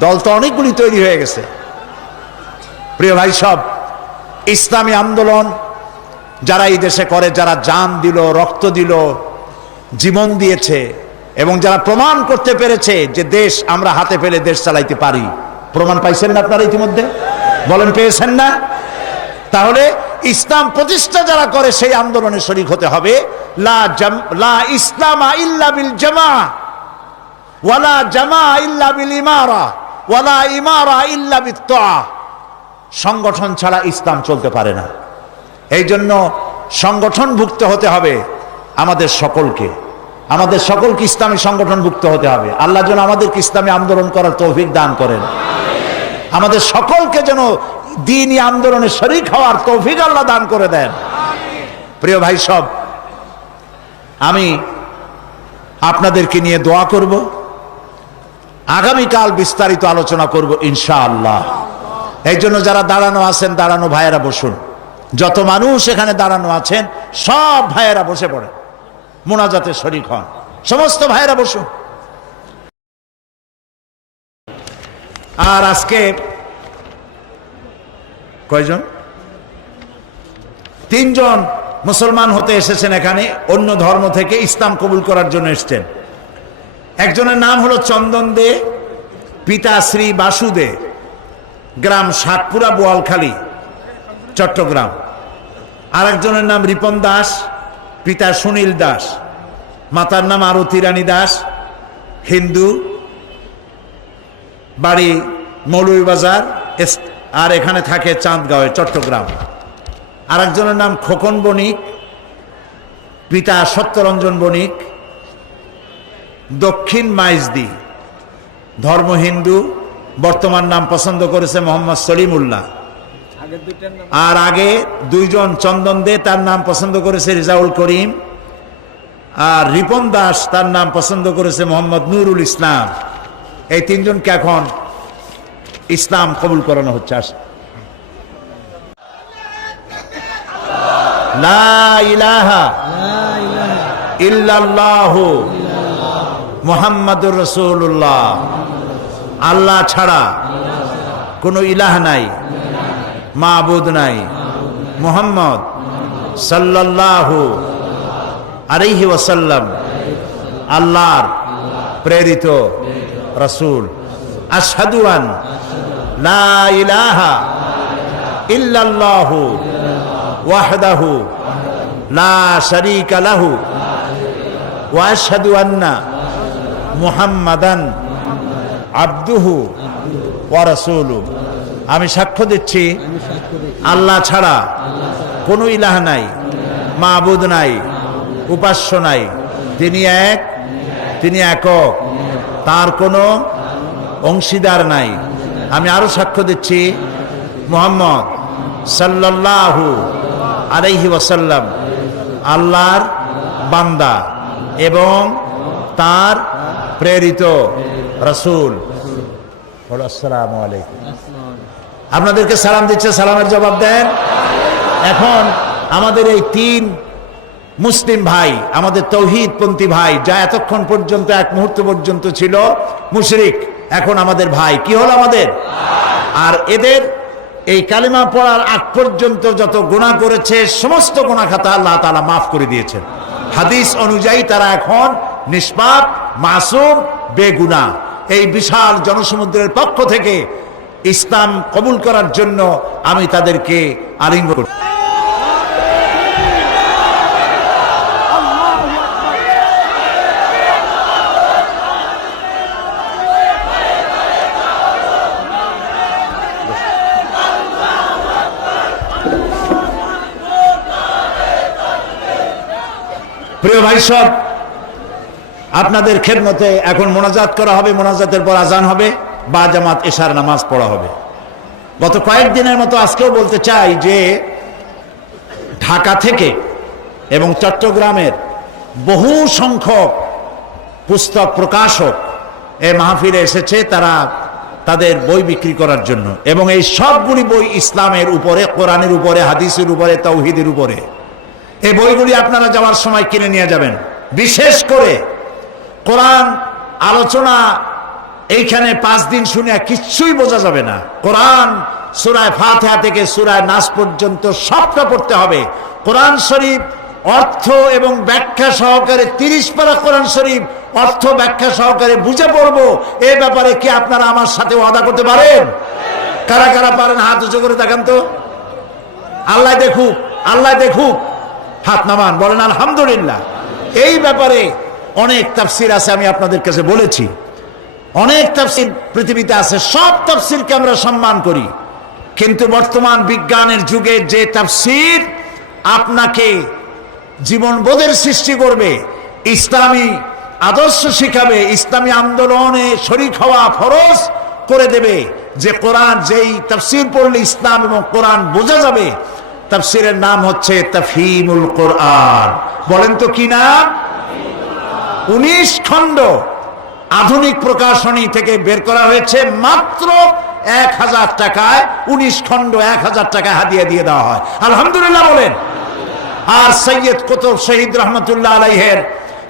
দল তো অনেকগুলি তৈরি হয়ে গেছে। প্রিয় ভাই সব, ইসলামী আন্দোলন যারা এই দেশে করে, যারা জান দিল, রক্ত দিল, জীবন দিয়েছে, এবং যারা প্রমাণ করতে পেরেছে যে দেশ আমরা হাতে পেলে দেশ চালাইতে পারি, প্রমাণ পাইছেন না আপনারা ইতিমধ্যে? বলেন, পেয়েছেন না? তাহলে ইসলাম প্রতিষ্ঠা যারা করে সেই আন্দোলনে শরীক হতে হবে। লা ইসলামা ইল্লা বিল জামা, ওয়ালা জামা ইল্লা বিল ইমারা, ওয়ালা ইমারা ইল্লা বিত তাআ। সংগঠন ছাড়া ইসলাম চলতে পারে না। এই জন্য সংগঠনভুক্ত হতে হবে। আমাদের সকলকে ইসলামী সংগঠনভুক্ত হতে হবে। আল্লাহ যেন আমাদেরকে ইসলামী আন্দোলন করার তৌফিক দান করেন, আমাদের সকলকে যেন দ্বীনি আন্দোলনে শরীক হওয়ার তৌফিক আল্লাহ দান করে দেন। প্রিয় ভাই সব, আমি আপনাদেরকে নিয়ে দোয়া করব, আগামীকাল বিস্তারিত আলোচনা করব ইনশাআল্লাহ। এই জন্য যারা দাঁড়ানো আছেন, দাঁড়ানো ভাইয়েরা বসুন। যত মানুষ এখানে দাঁড়ানো আছেন সব ভাইয়েরা বসে পড়ে, মোনাজাতে শরীক হন, সমস্ত ভাইয়েরা বসুন। আর আজকে কয়জন? 3 জন মুসলমান হতে এসেছেন এখানে, অন্য ধর্ম থেকে ইসলাম কবুল করার জন্য এসেছেন। একজনের নাম হলো চন্দন দে, পিতা শ্রী বাসুদে, গ্রাম শাকপুরা, বোয়ালখালী, চট্টগ্রাম। আরেকজনের নাম রিপন দাস, পিতা সুনীল দাস, মাতার নাম আরতি রানী দাস, হিন্দু, বাড়ি মৌলভীবাজার, আর এখানে থাকে চাঁদগাঁওয়ে, চট্টগ্রাম। আরেকজনের নাম খোকন বণিক, পিতা সত্যরঞ্জন বণিক, দক্ষিণ মাইজদি, ধর্ম হিন্দু, বর্তমান নাম পছন্দ করেছে মোহাম্মদ সলিমুল্লাহ। আর আগে 2 জন চন্দন দে, তার নাম পছন্দ করেছে রিজাউল করিম, আর রিপন দাস, তার নাম পছন্দ করেছে মোহাম্মদ নুরুল ইসলাম। এই 3 জনকে এখন ইসলাম কবুল করানো হচ্ছে। লা ইলাহা ইল্লাল্লাহু মুহাম্মাদুর রাসূলুল্লাহ। আল্লাহ ছাড়া কোনো ইলাহ নাই, মাবুদ নাই। মুহাম্মদ সাল্লাল্লাহু আলাইহি ওয়াসাল্লাম আল্লাহর প্রেরিত রাসূল। আশহাদু আন লা ইলাহা ইল্লাল্লাহু ওয়াহদাহু লা শারীকা লাহু ওয়া আশহাদু আন্না মুহাম্মাদান আবদুহু ওয়া রাসূলুহু। আমি সাক্ষ্য দিচ্ছি আল্লাহ ছাড়া কোনো ইলাহ নাই, মাবুদ নাই, উপাস্য নাই। তিনি এক, তিনি একক, তার কোনো অংশীদার নাই। আমি আরো সাক্ষ্য দিচ্ছি মুহাম্মদ সাল্লাল্লাহু আলাইহি ওয়াসাল্লাম আল্লাহর বান্দা এবং তার প্রেরিত রাসূল। আসসালামু আলাইকুম। আপনাদেরকে সালাম দিচ্ছে, সালামের জবাব দেন। এখন আমাদের এই 3 মুসলিম ভাই, আমাদের তৌহিদপন্থী ভাই, যা এতক্ষণ পর্যন্ত, এক মুহূর্ত পর্যন্ত ছিল মুশরিক, এখন আমাদের ভাই। কি হলো আমাদের? আর এদের এই কালিমা পড়ার আগ পর্যন্ত যত গুনাহ করেছে সমস্ত গুনাহ খাতা আল্লাহ তাআলা মাফ করে দিয়েছেন। হাদিস অনুযায়ী তারা এখন নিষ্পাপ, মাসুম, বেগুনাহ। এই বিশাল জনসমুদ্রের পক্ষ থেকে ইসলাম কবুল করার জন্য আমি তাদেরকে আলিঙ্গন করি। প্রিয় ভাই সব, আপনাদের খেদমতে এখন মোনাজাত করা হবে। মোনাজাতের পর আজান হবে, বা জামাত এশার নামাজ পড়া হবে। গত কয়েকদিনের মতো আজকেও বলতে চাই যে ঢাকা থেকে এবং চট্টগ্রামের বহু সংখ্যক পুস্তক প্রকাশক এই মাহফিলে এসেছে, তারা তাদের বই বিক্রি করার জন্য। এবং এই সবগুলি বই ইসলামের উপরে, কোরআনের উপরে, হাদিসের উপরে, তাওহীদের উপরে। এই বইগুলি আপনারা যাওয়ার সময় কিনে নিয়ে যাবেন। বিশেষ করে কোরআন আলোচনা এইখানে 5 দিন শুনে কিচ্ছুই বোঝা যাবে না। কোরআন সূরা ফাতিহা থেকে সূরা নাস পর্যন্ত সবটা পড়তে হবে। কোরআন শরীফ অর্থ এবং ব্যাখ্যা সহকারে 30 পারা কোরআন শরীফ অর্থ ব্যাখ্যা সহকারে বুঝে পড়বো। এই ব্যাপারে কি আপনারা আমার সাথে ওয়াদা করতে পারেন? কারা কারা পারেন হাত উঁচু করে দেখান তো। আল্লাহ দেখুক, আল্লাহ দেখুক, হাত নামান, বলেন আলহামদুলিল্লাহ। এই ব্যাপারে অনেক তাফসীর আছে, আমি আপনাদের কাছে বলেছি। অনেক তাফসীর পৃথিবীতে আছে, সব তাফসীরকে আমরা সম্মান করি। কিন্তু বর্তমান বিজ্ঞানের যুগে যে তাফসীর আপনাকে জীবনবোধের সৃষ্টি করবে, ইসলামী আদর্শ শিখাবে, ইসলামী আন্দোলনে শরীক হওয়া ফরজ করে দেবে, যে কোরআন যেই তাফসীর পড়লে ইসলাম এবং কোরআন বোঝা যাবে। তাফসীরের নাম হচ্ছে তাফহিমুল কোরআন। বলেন তো কি নাম? 19 খণ্ড আধুনিক প্রকাশনী থেকে বের করা হয়েছে, মাত্র 1000 টাকায় 19 খণ্ড 1000 টাকায় হাদিয়া দিয়ে দেওয়া হয়। আলহামদুলিল্লাহ বলেন। আর সৈয়দ কুতুব শহীদ রহমতুল্লাহ আলাইহের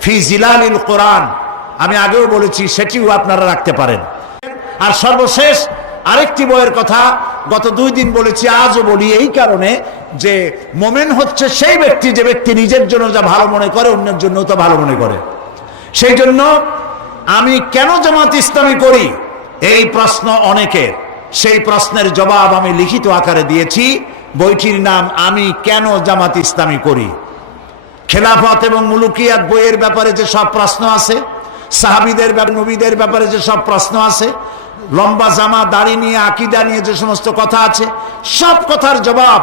ফি জিলালিল কোরআন, আমি আগেও বলেছি, সেটিও আপনারা রাখতে পারেন। আর সর্বশেষ আরেকটি বইয়ের কথা গত 2 দিন বলেছি, আজও বলি, এই কারণে যে মোমেন হচ্ছে সেই ব্যক্তি যে ব্যক্তি নিজের জন্য যা ভালো মনে করে অন্যের জন্য তা ভালো মনে করে। সেই জন্য আমি কেন জামাত ইসলামী করি এই প্রশ্ন অনেকের, সেই প্রশ্নের জবাব আমি লিখিত আকারে দিয়েছি। বইটির নাম আমি কেন জামাত ইসলামী করি। খেলাফত এবং মুলুকিয়াত বইয়ের ব্যাপারে যে সব প্রশ্ন আছে, সাহাবীদের নবীদের ব্যাপারে যে সব প্রশ্ন আছে, লম্বা জামা দাড়ি নিয়ে আকীদা নিয়ে যে সমস্ত কথা আছে, সব কথার জবাব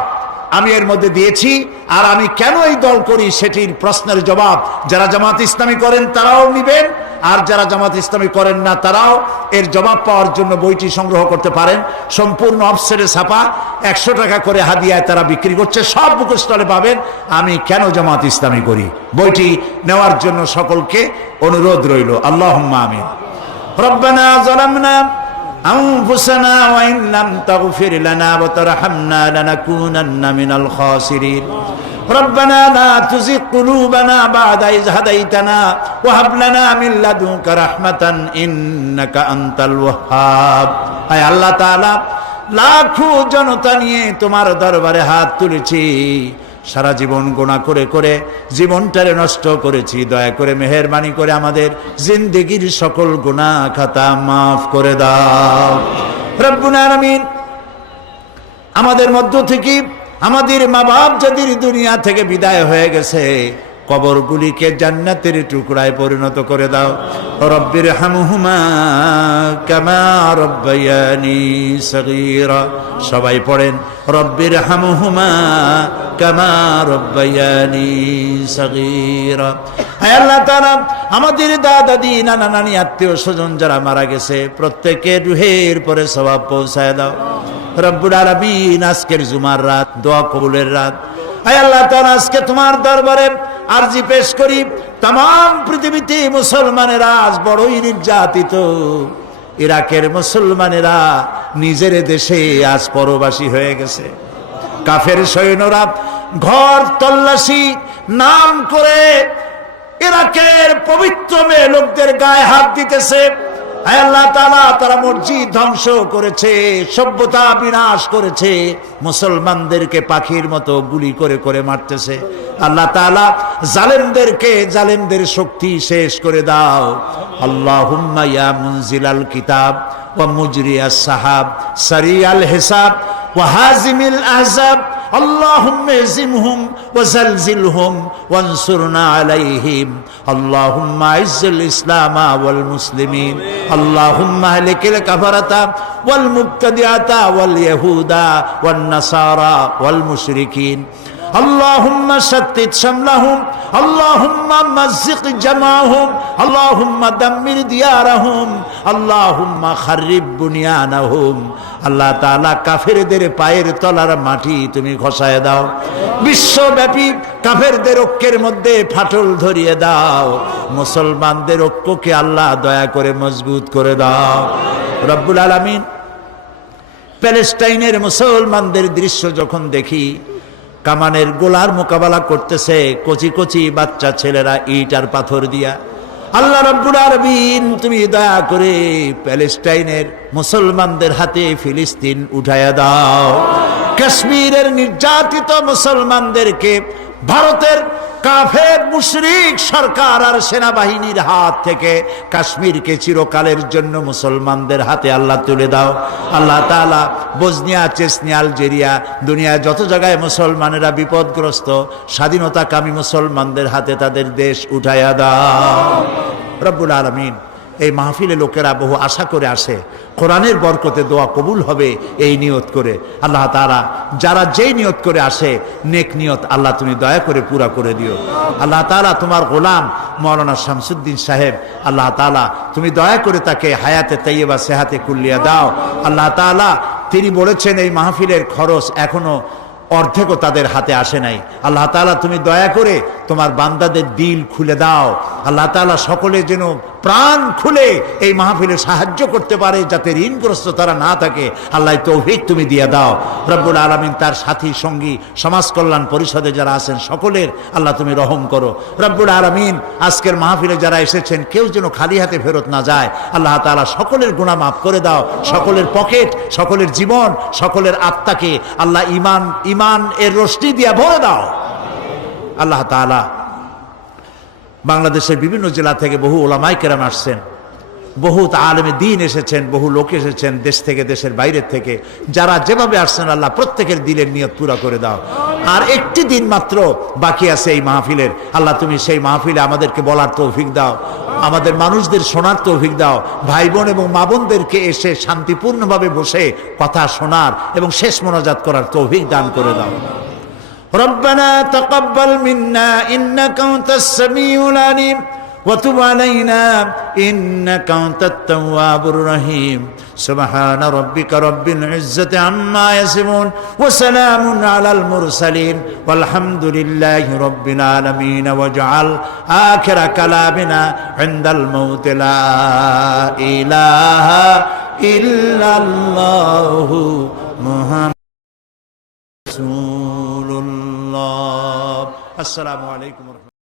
আমি এর মধ্যে দিয়েছি। আর আমি কেন এই দল করি সেটির প্রশ্নের জবাব যারা জামাত ইসলামী করেন তারাও নিবেন, আর যারা জামাত ইসলামী করেন না তারাও এর জবাব পাওয়ার জন্য বইটি সংগ্রহ করতে পারেন। সম্পূর্ণ অফসেটে ছাপা, 100 টাকা করে হাদিয়ায় তারা বিক্রি করছে। সব বুক স্টলে পাবেন আমি কেন জামাত ইসলামী করি। বইটি নেওয়ার জন্য সকলকে অনুরোধ রইল। আল্লাহুম্মা আমিন। রব্বানা যালামনা أنفسنا وإن لم تغفر لنا وترحمنا لنكونن من الخاسرين ربنا لا تزغ قلوبنا بعد إذ هديتنا وهب لنا من لدنك رحمة إنك أنت الوهاب أي الله تعالى লাখো জনতা নিয়ে তোমার দরবারে হাত তুলেছি, সারা জীবন গুনাহ করে করে জীবনটারে নষ্ট করেছি। দয়া করে মেহেরবানি করে আমাদের জিন্দেগির সকল গুনাহ খাতা মাফ করে দাও রব্বুল আলামিন। আমাদের মধ্য থেকে আমাদের মা বাপ যাদের দুনিয়া থেকে বিদায় হয়ে গেছে, কবরগুলিকে জান্নাতের টুকরায় পরিণত করে দাও। রব্বির হামহুমা কামা রব্বায়ানি সগীরা। সবাই পড়েন রব্বির হামহুমা কামা রব্বায়ানি সগীরা। হে আল্লাহ তাআলা, আমাদের দাদা দাদি নানা নানি আত্মীয় স্বজন যারা মারা গেছে প্রত্যেকের রুহের পরে সওয়াব পৌঁছায় দাও রব্বুল আলামিন। আজকের জুমার রাত দোয়া কবুলের রাত। হে আল্লাহ তাআলা, আজকে তোমার দরবারে আরজি পেশ করি, তাম পৃথিবীতে মুসলমানেরা আজ বড়ই নির্যাতিত। ইরাকের মুসলমানেরা নিজের দেশে আজ পরবাসী হয়ে গেছে। কাফের সৈন্যরা ঘর তল্লাশি নাম করে ইরাকের পবিত্র মেয়ে লোকদের গায়ে হাত দিতেছে। হে আল্লাহ তাআলা, তারা মসজিদ ধ্বংস করেছে, সভ্যতা বিনাশ করেছে, মুসলমানদেরকে পাখির মতো গুলি করে করে মারতেছে। আল্লাহ তাআলা জালেমদেরকে জালেমদের শক্তি শেষ করে দাও। আল্লাহুম্মা ইয়া মুনজিলাল কিতাব ওয়া মুজরিয়াস সাহাব সারিয়াল হিসাব ওয়া হাজিমিল আহজাব اللهم اهزمهم وزلزلهم وانصرنا عليهم اللهم اعز الاسلام والمسلمين اللهم اهلك الكفرة والمبتدعة واليهود والنصارى والمشركين اللهم شتت شملهم اللهم مزق جمعهم اللهم دمر ديارهم اللهم خرب بنيانهم। আল্লাহ তাআলা কাফেরদের পায়ের তলার মাটি তুমি খসায় দাও। বিশ্বব্যাপী কাফেরদের ঐক্যের মধ্যে ফাটল ধরিয়ে দাও। মুসলমানদের ঐক্যকে আল্লাহ দয়া করে মজবুত করে দাও রব্বুল আলামিন। প্যালেস্টাইনের মুসলমানদের দৃশ্য যখন দেখি, কামানের গোলার মোকাবেলা করতেছে কচি কচি বাচ্চা ছেলেরা ইট আর পাথর দিয়া। আল্লাহ রাব্বুল আলামিন, তুমি দয়া করে প্যালেস্টাইনের মুসলমানদের হাতে ফিলিস্তিন উঠায়া দাও। কাশ্মীরের নির্যাতিত মুসলমানদেরকে ভারতের কাফের মুশরিক সরকার আর সেনাবাহিনীর হাত থেকে কাশ্মীরকে চিরকালের জন্য মুসলমানদের হাতে আল্লাহ তুলে দাও। আল্লাহ তাআলা বসনিয়া, চেচনিয়া, আলজেরিয়া, দুনিয়ায় যত জায়গায় মুসলমানেরা বিপদগ্রস্ত, স্বাধীনতাকামী মুসলমানদের হাতে তাদের দেশ উঠাইয়া দাও রব্বুল আলামিন। এই মাহফিলে লোকেরা বহু আশা করে আসে, কোরআনের বরকতে দোয়া কবুল হবে এই নিয়ত করে। আল্লাহ তাআলা যারা যেই নিয়ত করে আসে, নেক নিয়ত আল্লাহ তুমি দয়া করে পুরা করে দিও। আল্লাহ তাআলা তোমার গোলাম মাওলানা শামসুদ্দিন সাহেব, আল্লাহ তাআলা তুমি দয়া করে তাকে হায়াতে তাইয়্যিবা সেহাতে কুল্লিয়া দাও। আল্লাহ তাআলা তিনি বলেছেন এই মাহফিলের খরচ এখনো অর্ধেকও তাদের হাতে আসে নাই। আল্লাহ তাআলা তুমি দয়া করে তোমার বান্দাদের দিল খুলে দাও। আল্লাহ তাআলা সকলে যেন প্রাণ খুলে এই মাহফিলে সাহায্য করতে পারে, যাতে ঋণগ্রস্ত তারা না থাকে। আল্লাহ তৌফিক তুমি দিয়ে দাও। রব্বুল আলামিন তার সাথী সঙ্গী সমাজ কল্যাণ পরিষদে যারা আছেন সকলের আল্লাহ তুমি রহম করো। রব্বুল আলামিন আজকের মাহফিলে যারা এসেছেন কেউ যেন খালি হাতে ফেরত না যায়। আল্লাহ তাআলা সকলের গুনাহ মাফ করে দাও, সকলের পকেট, সকলের জীবন, সকলের আত্মাকে আল্লাহ ইমান এর রোশনি দিয়া ভরে দাও। আল্লাহ তাআলা বাংলাদেশের বিভিন্ন জেলা থেকে বহু উলামায়ে কেরাম আসছেন, বহুত আলেমে দ্বীন এসেছেন, বহু লোক এসেছেন দেশ থেকে, দেশের বাইরের থেকে। যারা যেভাবে আসছেন আল্লাহ প্রত্যেকের দিলের নিয়ত পুরা করে দাও। আর একটি দিন মাত্র বাকি আছে এই মাহফিলের। আল্লাহ তুমি সেই মাহফিলে আমাদেরকে বলার তৌফিক দাও, আমাদের মানুষদের শোনার তৌফিক দাও, ভাই বোন এবং মা বোনদেরকে এসে শান্তিপূর্ণভাবে বসে কথা শোনার এবং শেষ মোনাজাত করার তৌফিক দান করে দাও। ربنا تقبل منا إنك أنت السميع العليم وتب علينا إنك أنت التواب الرحيم سبحان ربك رب العزة عما يصفون وسلام على المرسلين والحمد لله رب العالمين واجعل آخر كلامنا عند الموت لا إله إلا الله محمد رسول الله। السلام عليكم ورحمة الله।